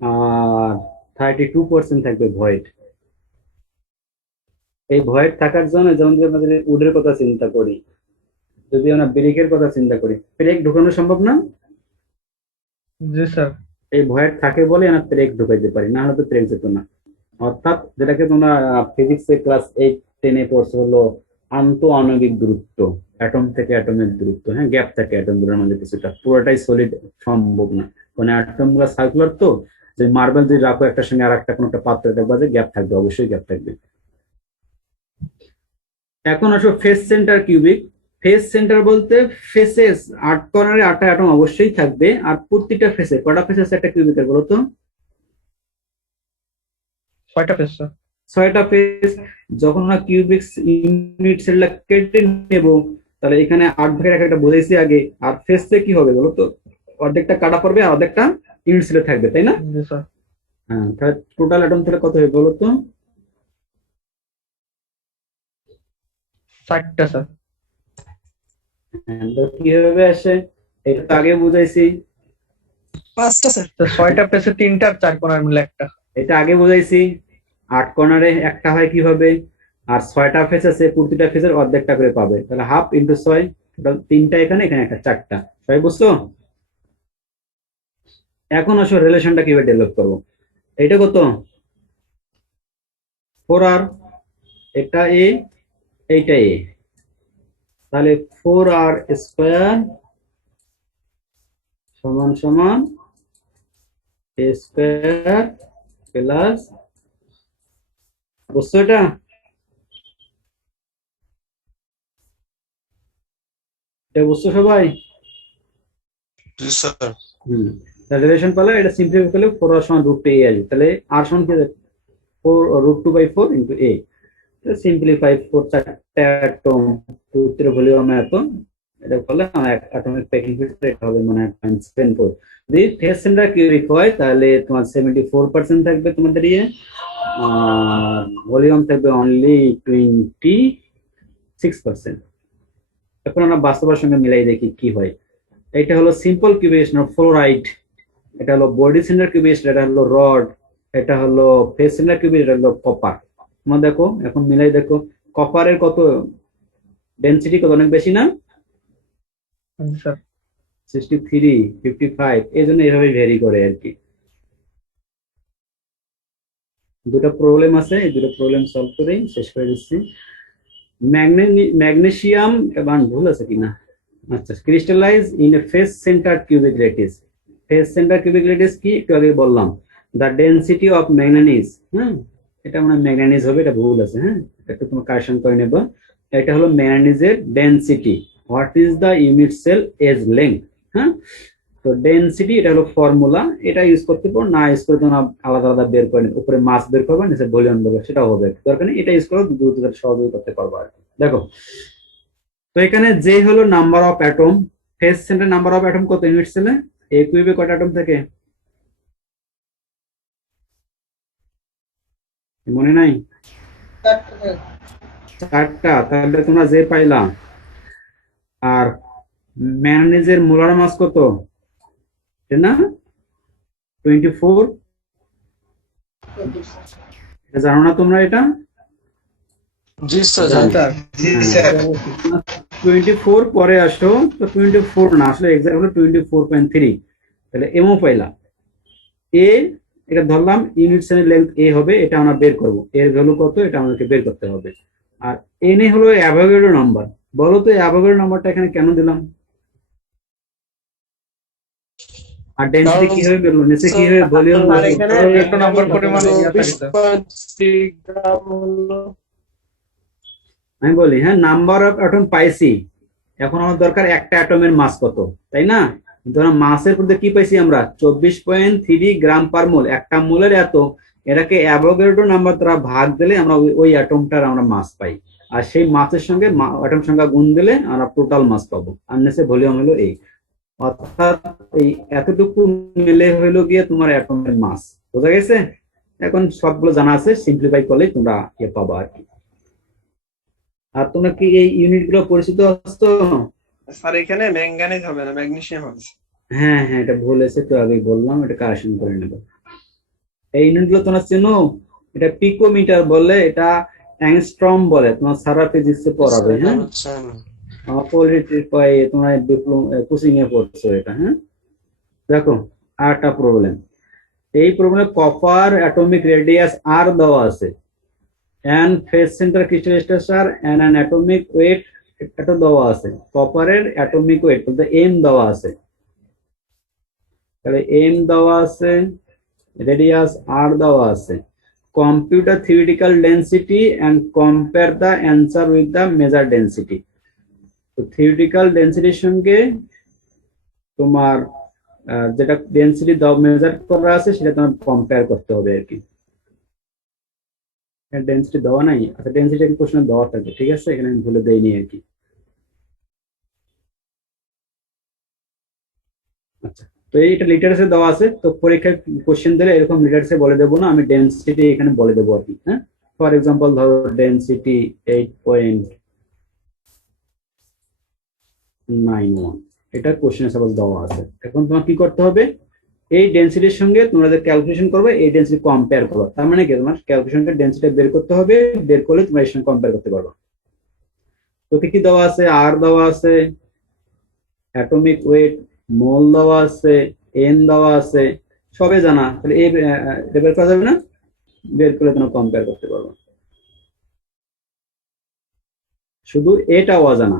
আর 32% থাকবে ভয়েড। এই ভয়েড থাকার জন্য যেমন যে আমরা যদি উডের কথা চিন্তা করি, যদি আমরা ব্রেকের কথা চিন্তা করি, ব্রেক ঢুকানো সম্ভব না? জি স্যার। এই ভয়েড থাকে বলে আমরা ব্রেক ঢুকাইতে পারি, না হলে তো ব্রেক যেত না। অর্থাৎ যেটাকে তোমরা ফিজিক্সে ক্লাস 8-10 পড়ছো হলো আন্তঃ আণবিক দূরত্ব, অ্যাটম থেকে অ্যাটমের দূরত্ব। হ্যাঁ, গ্যাপ থাকে অ্যাটম গুলোর মধ্যে কিছুটা, পুরোটাই সলিড সম্ভব না, মানে অ্যাটম গুলো সার্কুলার তো। যে মার্বেল যদি রাখো একটার সঙ্গে আর একটা কোনো একটা পাত্রে, দেখবা যে গ্যাপ থাকবে, অবশ্যই গ্যাপ থাকবে। এখন আসো face centre cubic. Face centre বলতে ফেসেস, 8 কর্নারে 8টা অ্যাটম অবশ্যই থাকবে, আর প্রতিটা ফেসে কটা ফেসেস একটা কিউবিকের বলো তো? 6টা ফেস স্যার। 6টা ফেস। যখন আমরা কিউবিক ইউনিট সেলটা কেটে নেব, তাহলে এখানে 8 ভাগের একটা বোঝাইছি আগে। আর ফেসে কি হবে বলো তো? অর্ধেকটা কাটা পড়বে আর অর্ধেকটা ইউনিট সেলে থাকবে, তাই না? জি স্যার। হ্যাঁ, তাহলে টোটাল অ্যাটম তাহলে কত হবে বলো তো? 60টা স্যার। হ্যাঁ, তো কিভাবে আসে এটা তো আগে বুঝাইছি। 5টা স্যার। 6টা ফেসে 3টা আর 4 কোণার মিলে একটা। এটা আগে বুঝাইছি। 8 কর্নারে একটা হয় কিভাবে, আর 6টা ফেস আছে, প্রতিটা ফেসের অর্ধেকটা করে পাবে, তাহলে হাফ ইন্টু 6, টোটাল 3টা এখানে, এখানে একটা 4টা। সবাই বুঝছো? এখন আসো রিলেশনটা কিভাবে ডেভেলপ করবো। এটা কত? 4r, এটা এ, এইটা এ, তাহলে 4r স্কোয়ার সমান সমান এ স্কোয়ার প্লাস, বুঝছো এটা? এটা বুঝছো সবাই? জি স্যার। হুম, রিলেশন পেলে এটা সিম্পলিফাই করলে 4r সমান √2a আসবে, তাহলে r সমান কি হবে? 4 √2/4 ইন্টু a। সিম্পলিফাই 4, 4টা অ্যাটম, 2 ভলিউম এত, এটা করলে আমার অ্যাটমিক প্যাকিং ফিল্টার এটা হবে মানে 0.74। যদি ফেস সেন্টার কিউবিক হয় তাহলে তোমার 74% থাকবে তোমাদের ইয়ে, আর ভলিউম থাকবে অনলি 26%। এখন আমরা বাস্তবের সঙ্গে মিলাই দেখি কি হয়। এটা হলো সিম্পল কিউবিকেশন অফ ফ্লোরাইড, এটা হলো বডি সেন্টার কিউবিকেশন, এটা হলো রড, এটা হলো ফেস সেন্টার কিউবিকেশন, এটা হলো কপার। তোমরা দেখো এখন মিলাই দেখো, কপারের কত ডেনসিটি, কত অনেক বেশি না? জি স্যার। 63, 55, এই জন্য এভাবে ভ্যারি করে আর কি। দুটো প্রবলেম আছে, এই দুটো প্রবলেম সলভ করেই শেষ করে দিচ্ছি। ম্যাগনেসিয়াম, এবং ভুল আছে কিনা, আচ্ছা, crystallise in a face centre cubic lattice. Face centre cubic lattice কি একটু আগে বললাম, দ্য ডেনসিটি অফ ম্যাগনেনিজ। হ্যাঁ, এটা মানে ম্যাগনেনিজ হবে, এটা ভুল আছে। হ্যাঁ, একটু তোমার কারেকশন করে নেব। এটা হলো ম্যাগনেনিজের density. What is the unit cell edge length? হ্যাঁ, তো ডেনসিটি এটা হলো ফর্মুলা, এটা ইউজ করতে পারো, না ইউজ করে তোমরা আলাদা আলাদা বের করে উপরে মাস বের করবে, নিচে ভলিউম বের করবে, সেটাও হবে, দরকার নেই। এটা ইউজ করো, দ্রুত সহজেই করতে পারবো আর কি। দেখো তো এখানে যে হলো number of atom, face centre number of atom কত ইউনিট সেলে? এ কিউবে কয়টা অ্যাটম থাকে মনে নাই? 4টা, তাহলে তোমরা যে পাইলা। আর ম্যাগনেজের মোলার মাস কত, তাই না? 24, জানো না তোমরা এটা? জি স্যার। জি স্যার। 24 পরে আসো, তো 24 না, আসলে এক্সাক্ট হলো 24.3। তাহলে এমও পাইলা। এ, এটা ধরলাম ইউনিট সেলের লেন্থ এ হবে, এটা আমরা বের করব, এর ভ্যালু কত এটা আমাদেরকে বের করতে হবে। আর এন এ হলো অ্যাভোগাড্রো নাম্বার। বলো তো অ্যাভোগাড্রো নাম্বারটা এখানে কেন দিলাম? আর ডেনসিটি কি হবে বেরলো, নিচে কি হবে ভলিউম, আর এখানে একটা নাম্বার পরিমাণ ইয়া থাকে স্যার। 20.3 গ্রাম হলো। আমি বলি, হ্যাঁ, নাম্বার অফ অ্যাটম পাইছি, এখন আমার দরকার একটা অ্যাটমের মাস কত, তাই না? ধরো মাসের মধ্যে কি পাইছি আমরা, 24.3 গ্রাম পার মোল, একটা মোলের এত। এটাকে অ্যাভোগাড্রো নাম্বার দ্বারা ভাগ দিলে আমরা ওই অ্যাটমটার আমরা মাস পাই, আর সেই মাসের সঙ্গে অ্যাটম সংখ্যা গুণ দিলে আমরা টোটাল মাস পাবো, আর নিচে ভলিউম হলো এই। অর্থাৎ এই এতটুকু মিলে হইলো গিয়ে তোমার অ্যাটমের মাস। বোঝা গেছে? এখন সবগুলো জানা আছে, সিম্পলিফাই করলেই তোমরা ইয়ে পাবা আর কি। আর তোমরা কি এই ইউনিট গুলো পরিচিত আছো? স্যার এখানে ম্যাঙ্গানিজ হবে না, ম্যাগনেসিয়াম হবে। হ্যাঁ হ্যাঁ, এটা ভুল এসে তো আগে বললাম, এটা কারেকশন করে নেব। এই ইউনিট গুলো তোমরা চেনো? এটা পিকোমিটার বলে, এটা অ্যাংস্ট্রম বলে, তোমার সারা ফিজিক্সে পড়াবে, হ্যাঁ? তোমরা ডিপ্লোমা কোচিং এ পড়ছো এটা, হ্যাঁ? দেখো আরেকটা প্রবলেম, এই প্রবলেমে কপার অ্যাটমিক রেডিয়াস আর দেওয়া আছে, and phase center crystal structure and an atomic weight এটা দেওয়া আছে, কপারের অ্যাটমিক ওয়েট বলতে এম দেওয়া আছে, তাহলে এম দেওয়া আছে, রেডিয়াস আর দেওয়া আছে, computer theoretical density and compare the answer with the measure density. তো থিওরিটিক্যাল ডেন্সিটির সঙ্গে তোমার যেটা ডেন্সিটি মেজার করা আছে সেটা তোমার কম্পেয়ার করতে হবে আর কি। ডেন্সিটি দেওয়া নাই, আচ্ছা ডেন্সিটি কোশ্চেন দেওয়া থাকবে, ঠিক আছে, এখানে আমি ভুলে দেইনি আর কি। আচ্ছা, তো এইটা লিটারেচারে দেওয়া আছে, তো পরীক্ষায় কোশ্চেন দিলে এরকম লিটারেচারে বলে দেবো না, আমি ডেন্সিটি এখানে বলে দেবো আর কি, হ্যাঁ? ফর এক্সাম্পল ধরো ডেন্সিটি 8.91, এটা কোশ্চেনে সাপোজ দেওয়া আছে। এখন তোমার কি করতে হবে, এই ডেন্সিটির সঙ্গে তোমরা যে ক্যালকুলেশন করবে এই ডেন্সিটি কম্পেয়ার করো, তার মানে কি তোমার ক্যালকুলেশনটা ডেন্সিটি বের করতে হবে, বের করলে তোমরা এর সঙ্গে কম্পেয়ার করতে পারবে। তো কি কি দেওয়া আছে, আর দেওয়া আছে, অ্যাটমিক ওয়েট, মোল দেওয়া আছে, এন দেওয়া আছে, সবে জানা, তাহলে এই বের করা যাবে না, বের করলে তোমরা কম্পেয়ার করতে পারবে। শুধু এটা অজানা,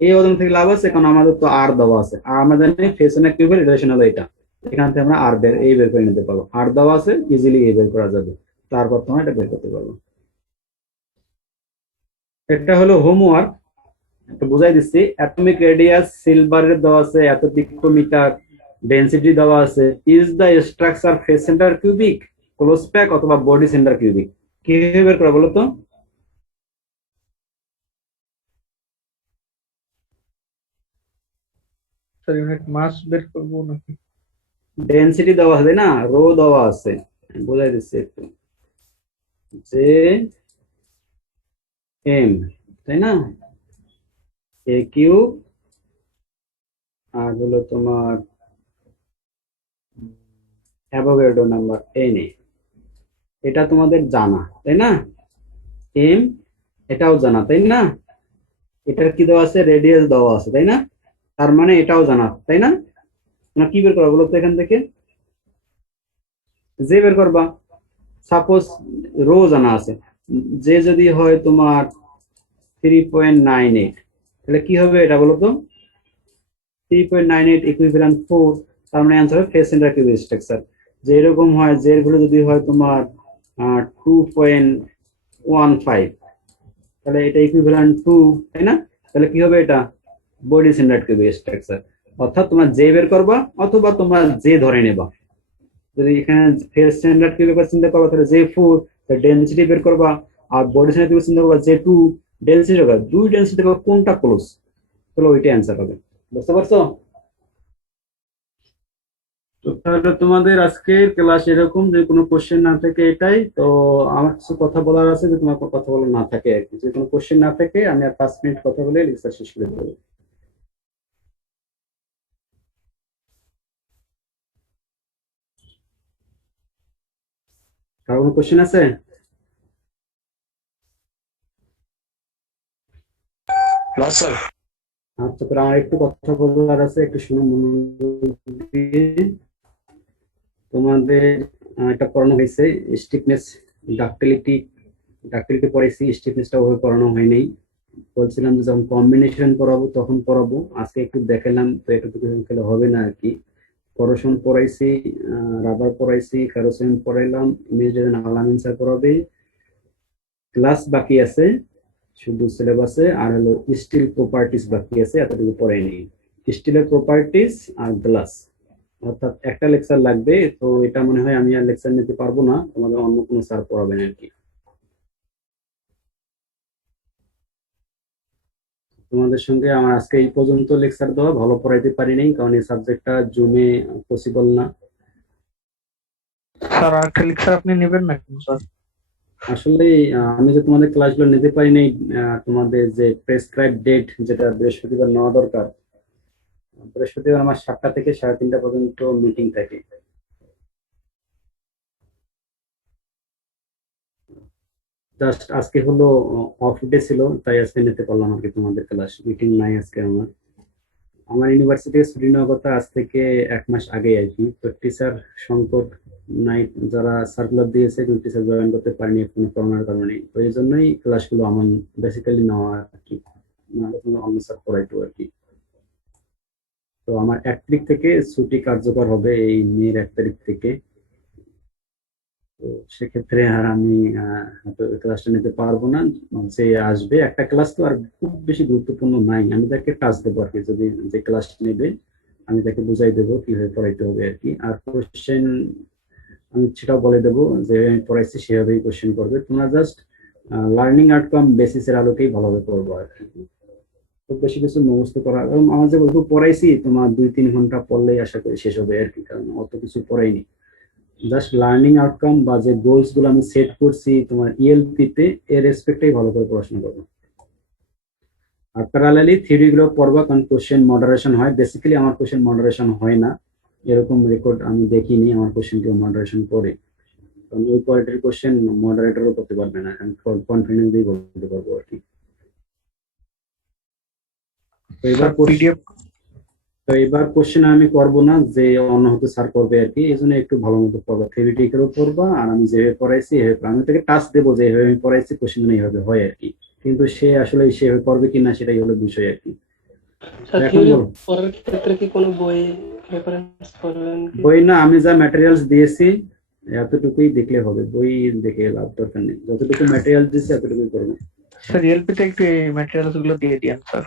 এই অজানা থেকে লাভ আছে, কারণ আমাদের তো আর দেওয়া আছে, আর আমরা জানি ফেশন কিউবের রিলেশন হলো এটা, এখান থেকে আমরা আর বের করে নিতে পারবো, আর দেওয়া আছে ইজিলি এই বের করা যাবে, তারপর তোমরা এটা বের করতে পারবো। এটা হলো হোমওয়ার্ক, একটু বুঝাই দিচ্ছি। অ্যাটমিক রেডিয়াস সিলভারের দেওয়া আছে, এত পিকোমিটার, ডেন্সিটি দেওয়া আছে, is the structure face centre cubic, close pack অথবা বডি সেন্টার কিউবিক, কিভাবে বের করা বলো তো? স্যার ইউনিট মাস বের করবো নাকি? ডেন্সিটি দেওয়া আছে তাই না, রো দেওয়া আছে, বুঝাই দিচ্ছি একটু, যে এম, তাই না, এ কিউ, আর হলো তোমার অ্যাভোগাড্রো নাম্বার এন এ, এটা তোমাদের জানা তাই না, এম এটাও জানা তাই না, এটার কি দেওয়া আছে, রেডিয়াস দেওয়া আছে তাই না, তার মানে এটাও জানা তাই না। না কি বের করবা বলো তো, এখান থেকে যে বের করবা, সাপোজ রো জানা আছে, যে যদি হয় তোমার 3.98, তাহলে কি হবে এটা বলো তো, 3.98 ইকুইভ্যালেন্ট 4, তার মানে অ্যান্সার হবে ফেস সেন্টার কিউব স্ট্রাকচার। যে এরকম হয়, যে গুলো যদি হয় তোমার 2.15, তাহলে এটা ইকুইভ্যালেন্ট 2 তাই না, তাহলে কি হবে এটা বডি সেন্টার কিউব স্ট্রাকচার। অর্থাৎ তোমরা যে বের করবা অথবা তোমরা যে ধরে নেবা, যদি এখানে ফেস সেন্টার কিউবের চিন্তা করবা তাহলে যে 4, ডেন্সিটি বের করবা, আর বডি সেন্টার কিউবের চিন্তা করবা যে 2, ডেন্সিটি হবে, দুই ডেন্সিটি কোনটা ক্লোজ, তাহলে ওইটাই অ্যান্সার হবে। বুঝতে পারছো? তো তাহলে তোমাদের আজকের ক্লাস এরকম, যে কোনো কোশ্চেন না থাকে এটাই তো। আমার কিছু কথা বলার আছে, যে তোমার কথা বলা না থাকে আর কি, যে কোনো কোশ্চেন না থাকে আমি আর 5 মিনিট কথা বলে লেকচার শেষ করে দেবো। কারো কোনো কোশ্চেন আছে? না স্যার। আচ্ছা, তো আমার একটু কথা বলার আছে, একটু শুনে মনোযোগ দিয়ে। তোমাদের এটা পড়ানো হয়েছে স্টিফনেস, ডাক্টিলিটি, ডাক্টিলিটি পড়াইছি, স্টিফনেসটা ওভাবে পড়ানো হয়নি। বলছিলাম যে যখন কম্বিনেশন পড়াবো তখন পড়াবো, আজকে একটু দেখালাম, তো একটু খেলে হবে না আর কি। করোশন পড়াইছি, রাবার পড়াইছি, ফেরোসেন পড়াইলাম, ইমেজ ডিজাইন আলামিন স্যার পড়াবে, ক্লাস বাকি আছে শুধু সিলেবাসে, আর হলো স্টিল প্রপার্টিস বাকি আছে, এতটুকু পড়াই নেই। স্টিলের প্রপার্টিস আর গ্লাস, অর্থাৎ একটা লেকচার লাগবে, তো এটা মনে হয় আমি আর লেকচার নিতে পারবো না, তোমাদের অন্য কোনো স্যার পড়াবেন আর কি। তোমাদের সঙ্গে আমার আজকে এই পর্যন্ত লেকচার দেওয়া, ভালো পড়াইতে পারি নাই কারণ এই সাবজেক্টটা জুমে পসিবল না। স্যার আরেকটা লেকচার আপনি নেবেন না কেন স্যার? আসলে আমি যে তোমাদের ক্লাসগুলো নিতে পারি নাই, তোমাদের যে প্রেসক্রাইব ডেট যেটা বৃহস্পতিবার নেওয়া দরকার, বৃহস্পতিবার আমার 7টা থেকে 3:30 পর্যন্ত মিটিং থাকে। জাস্ট আজকে হলো অফ ডে ছিল, তাই আজকে নিতে পারলাম আর কি। তোমাদের ক্লাস মিটিং নাই আজকে আমার। আমার ইউনিভার্সিটি ছুটি নেওয়ার কথা আজ থেকে 1 মাস আগে আর কি। তো টিচার সংকট নাই, যারা সার্কুলার দিয়েছে কিন্তু টিচার জয়েন করতে পারেনি কোনো করোনার কারণে। তো এই জন্যই ক্লাসগুলো আমার বেসিক্যালি নেওয়া আর কি, নাহলে কোনো অন্য স্যার পড়াইতো আর কি। তো আমার 1 তারিখ থেকে ছুটি কার্যকর হবে, এই মের 1 তারিখ থেকে। তো সেক্ষেত্রে আর আমি হয়তো ক্লাসটা নিতে পারবো না। যে আসবে একটা ক্লাস তো আর খুব বেশি গুরুত্বপূর্ণ নাই, আমি তাকে টাচ দেবো আর কি। যদি যে ক্লাস নেবে আমি তাকে বুঝাই দেবো কিভাবে পড়াইতে হবে আর কি। আর কোশ্চেন আমি সেটাও বলে দেবো, যে আমি পড়াইছি সেভাবেই কোশ্চেন করবে। তোমরা জাস্ট লার্নিং আউটকাম বেসিসের আলোকেই ভালোভাবে পড়বো আর কি। খুব বেশি কিছু মুখস্থ করা, এবং আমার যে বলবো পড়াইছি তোমার 2-3 ঘন্টা পড়লেই আশা করি শেষ হবে আর কি, কারণ অত কিছু পড়াইনি। জাস্ট লার্নিং আউটকাম বা যে গোলস গুলো আমি সেট করছি তোমার ইএলপি তে, এর রেসপেক্টেই ভালো করে পড়াশোনা করবো। আর প্যারালালি থিওরি গুলো পড়বা, কারণ কোশ্চেন মডারেশন হয়। বেসিক্যালি আমার কোশ্চেন মডারেশন হয় না, এরকম রেকর্ড আমি দেখিনি আমার কোশ্চেন কেউ মডারেশন করে। কারণ ওই কোয়ালিটির কোশ্চেন মডারেটরও করতে পারবে না, আমি কনফিডেন্স দিয়ে বলতে পারবো আর কি। তো এবার পিডিএফ তো এবার কোশ্চেন আমি করবো না, যে অন্য হতে স্যার করবে আর কি। এই জন্য একটু ভালো মতো পড়বা, থিওরিটিক্যালও পড়বা, আর আমি যেভাবে পড়াইছি এভাবে আমি তাকে টাচ দেবো যে এভাবে আমি পড়াইছি কোশ্চেন এইভাবে হয় আর কি। কিন্তু সে আসলে সেভাবে করবে কিনা সেটাই হলো বিষয় আর কি। স্যার এখন থিওরি বলো। পড়ার ক্ষেত্রে কি কোনো বই রেফারেন্স করবেন কি? বই না, আমি যা ম্যাটেরিয়ালস দিয়েছি এতটুকুই দেখলে হবে, বই দেখে লাভ দরকার নেই। যতটুকু ম্যাটেরিয়াল দিয়েছি এতটুকুই করবে। স্যার ইএলপি তে একটু এই ম্যাটেরিয়ালস গুলো দিয়ে দিন স্যার।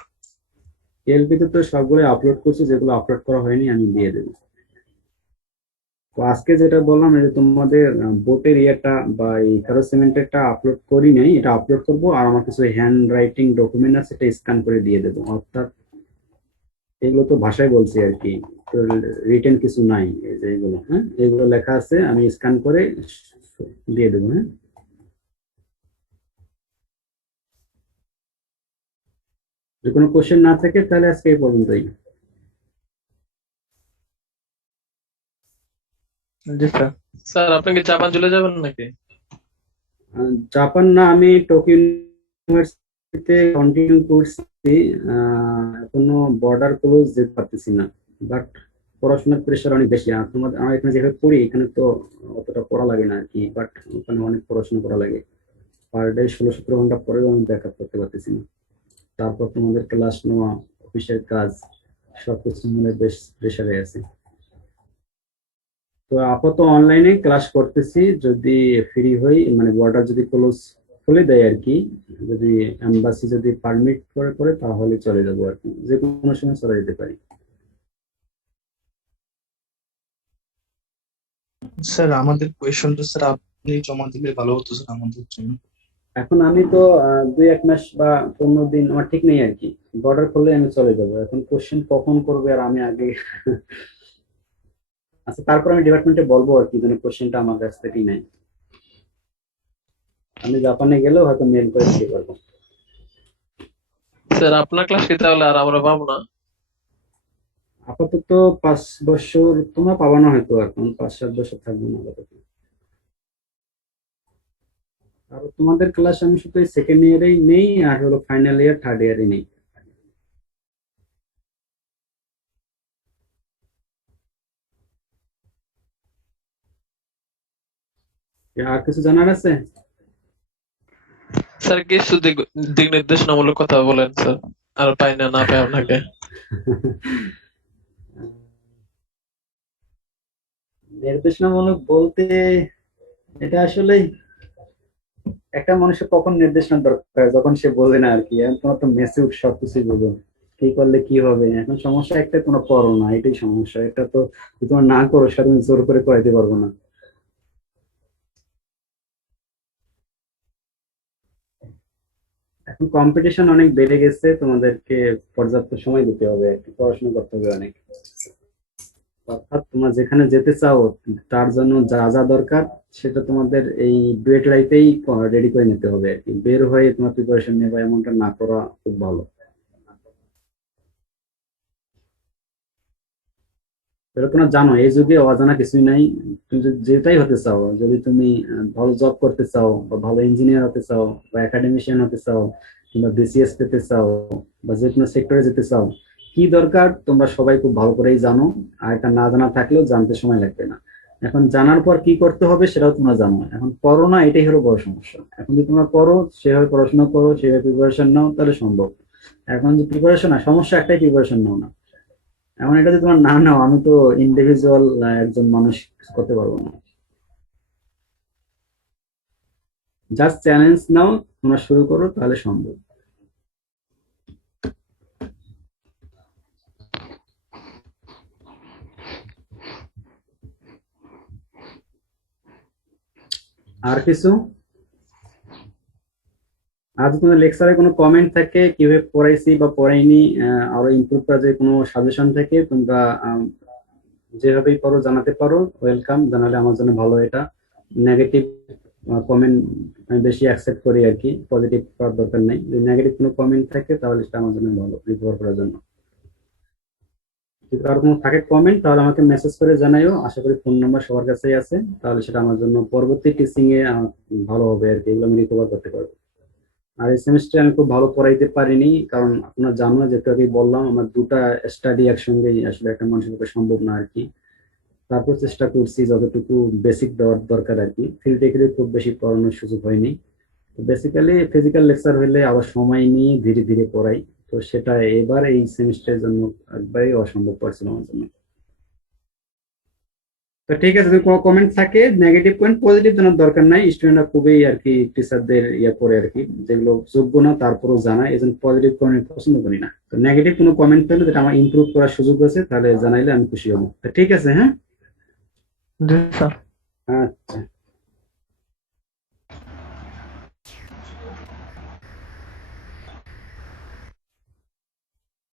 এলপি তে তো সবগুলো আপলোড করছি, যেগুলো আপলোড করা হয়নি আমি দিয়ে দেবো। তো আজকে যেটা বললাম, এই যে তোমাদের বোটের ইয়েটা বা এই ফেরোসিমেন্টেরটা আপলোড করি নাই, এটা আপলোড করব। আর আমার কিছু হ্যান্ড রাইটিং ডকুমেন্ট আছে, এটা স্ক্যান করে দিয়ে দেবো। অর্থাৎ এগুলো তো ভাষায় বলছি আর কি, তো রিটেন কিছু নাই। এই যে এগুলো, হ্যাঁ, এগুলো লেখা আছে, আমি স্ক্যান করে দিয়ে দেবো। হ্যাঁ, যদি কোনো কোশ্চেন না থাকে তাহলে আজকে এই পর্যন্তই। জি স্যার। স্যার আপনি কি জাপান চলে যাবেন নাকি? জাপান না, আমি টোকিও ইউনিভার্সিটিতে কন্টিনিউ করছি। এখনো বর্ডার ক্লোজ যেতে পারতেছি না, বাট পড়াশোনার প্রেশার অনেক বেশি। আর তোমাদের আমরা এখানে যেভাবে পড়ি, এখানে তো অতটা পড়া লাগে না আর কি, বাট ওখানে অনেক পড়াশোনা করা লাগে। পার ডে 16-17 ঘন্টা পরেও আমি ব্যাকআপ করতে পারতেছি না। তারপর তোমাদের ক্লাস নেওয়া, অফিসের কাজ, সবকিছু মিলে বেশ প্রেশারে আছে। তো আপাতত অনলাইনে ক্লাস করতেছি, যদি ফ্রি হই, মানে বর্ডার যদি ক্লোজ খুলে দেয় আর কি, যদি এম্বাসি যদি পারমিট করে তাহলে চলে যাবো আর কি, যে কোনো সময় চলে যেতে পারি। স্যার আমাদের কোয়েশনটা স্যার আপনি জমা দিলে ভালো হতো স্যার আমাদের জন্য। এখন আমি তো 2-1 মাস বা 15 দিন আমার ঠিক নেই আর কি, বর্ডার খুললে আমি চলে যাবো। এখন কোশ্চেন কখন করবে আর আমি আগে আচ্ছা, তারপর আমি ডিপার্টমেন্টে বলবো আর কি, যেন কোশ্চেনটা আমার কাছ থেকেই নেয়। আমি জাপানে গেলেও হয়তো মেল করে দিতে পারবো। স্যার আপনার ক্লাস কি তাহলে আর আমরা পাবো না? আপাতত 5 বছর তোমরা পাবা না হয়তো, এখন 5-7 বছর থাকবে না আপাতত। আর তোমাদের ক্লাস আমি শুধু সেকেন্ড ইয়ারেই নেই, আর হলো ফাইনাল ইয়ার থার্ড ইয়ারে নেই। আর কিছু জানার আছে? স্যার কিছু দিক দিক নির্দেশনামূলক কথা বলেন স্যার, আর পাই না পাই আপনাকে। নির্দেশনামূলক বলতে, এটা আসলে একটা মানুষের কখন নির্দেশনা দরকার, যখন সে বোঝে না আর কি। এখন তোমার তো মেসিউড সবকিছুই বোঝো, কি করলে কি হবে। এখন সমস্যা একটা, তোমরা করো না, এটাই সমস্যা। এটা তো যদি তোমরা না করো সেটা তুমি জোর করে করাইতে পারবো না। এখন কম্পিটিশন অনেক বেড়ে গেছে, তোমাদেরকে পর্যাপ্ত সময় দিতে হবে আর কি, পড়াশোনা করতে হবে অনেক। অর্থাৎ তোমরা যেখানে যেতে চাও তার জন্য যা যা দরকার সেটা তোমাদের এই ডুয়েট লাইফেই রেডি করে নিতে হবে আর কি। বের হয়ে তোমার প্রিপারেশন নেবা এমনটা না করা খুব ভালো। এটা তোমরা জানো এই যুগে অজানা কিছুই নাই। তুমি যেটাই হতে চাও, যদি তুমি ভালো জব করতে চাও বা ভালো ইঞ্জিনিয়ার হতে চাও বা একাডেমিশিয়ান হতে চাও কিংবা বিসিএস পেতে চাও বা যে কোনো সেক্টরে যেতে চাও, কি দরকার তোমরা সবাই খুব ভালো করেই জানো। আর এটা না জানা থাকলেও জানতে সময় লাগবে না। এখন জানার পর কি করতে হবে সেটাও তোমরা জানো, এখন করো না, এটাই হলো বড় সমস্যা। এখন যদি তোমরা করো, সেভাবে পড়াশোনা করো, সেভাবে প্রিপারেশন নাও, তাহলে সম্ভব। এখন যে প্রিপারেশন না, সমস্যা একটাই, প্রিপারেশন নাও না। এখন এটা যদি তোমার না নাও, আমি তো ইন্ডিভিজুয়াল একজন মানুষ কিছু করতে পারবো না। জাস্ট চ্যালেঞ্জ নাও, তোমরা শুরু করো, তাহলে সম্ভব। আর কিছু? আর যদি তোমাদের লেকচারে কোনো কমেন্ট থাকে, কিভাবে পড়াইছি বা পড়াইনি, আরো ইমপ্রুভ করার যে কোনো সাজেশন থাকে, তোমরা যেভাবেই পারো জানাতে পারো, ওয়েলকাম। জানালে আমার জন্য ভালো। এটা নেগেটিভ কমেন্ট আমি বেশি অ্যাকসেপ্ট করি আর কি, পজিটিভ করার দরকার নেই। যদি নেগেটিভ কোনো কমেন্ট থাকে তাহলে সেটা আমার জন্য ভালো রিকভার করার জন্য। যদি কারো কোনো থাকে কমেন্ট, তাহলে আমাকে মেসেজ করে জানাইও। আশা করি ফোন নাম্বার সবার কাছেই আছে, তাহলে সেটা আমার জন্য পরবর্তী টিচিং এ ভালো হবে আর কি, এগুলো আমি রিকভার করতে পারবো। আর এই সেমিস্টারে আমি খুব ভালো পড়াইতে পারিনি, কারণ আপনারা জানো, যেটা আমি বললাম, আমার দুটা স্টাডি একসঙ্গেই আসলে একটা মানুষের পক্ষে সম্ভব না আর কি। তারপর চেষ্টা করছি যতটুকু বেসিক দেওয়ার দরকার আর কি। থিওরিটিক্যালি খুব বেশি পড়ানোর সুযোগ হয়নি। তো বেসিক্যালি ফিজিক্যাল লেকচার হলে আবার সময় নিয়ে ধীরে ধীরে পড়াই, তো সেটা এবার এই সেমিস্টারের জন্য একবারেই অসম্ভব পড়ছিল আমার জন্য। তো ঠিক আছে, যদি কোনো কমেন্ট থাকে, নেগেটিভ পয়েন্ট, পজিটিভ জানার দরকার নাই। স্টুডেন্টরা খুবই আর কি টিচারদের ইয়ে করে আর কি, যেগুলো যোগ্য না তারপরেও জানায়, এই জন্য পজিটিভ কমেন্ট পছন্দ করি না। তো নেগেটিভ কোনো কমেন্ট পেলে যেটা আমার ইমপ্রুভ করার সুযোগ আছে, তাহলে জানাইলে আমি খুশি হবো। তো ঠিক আছে, হ্যাঁ, জি স্যার। আচ্ছা।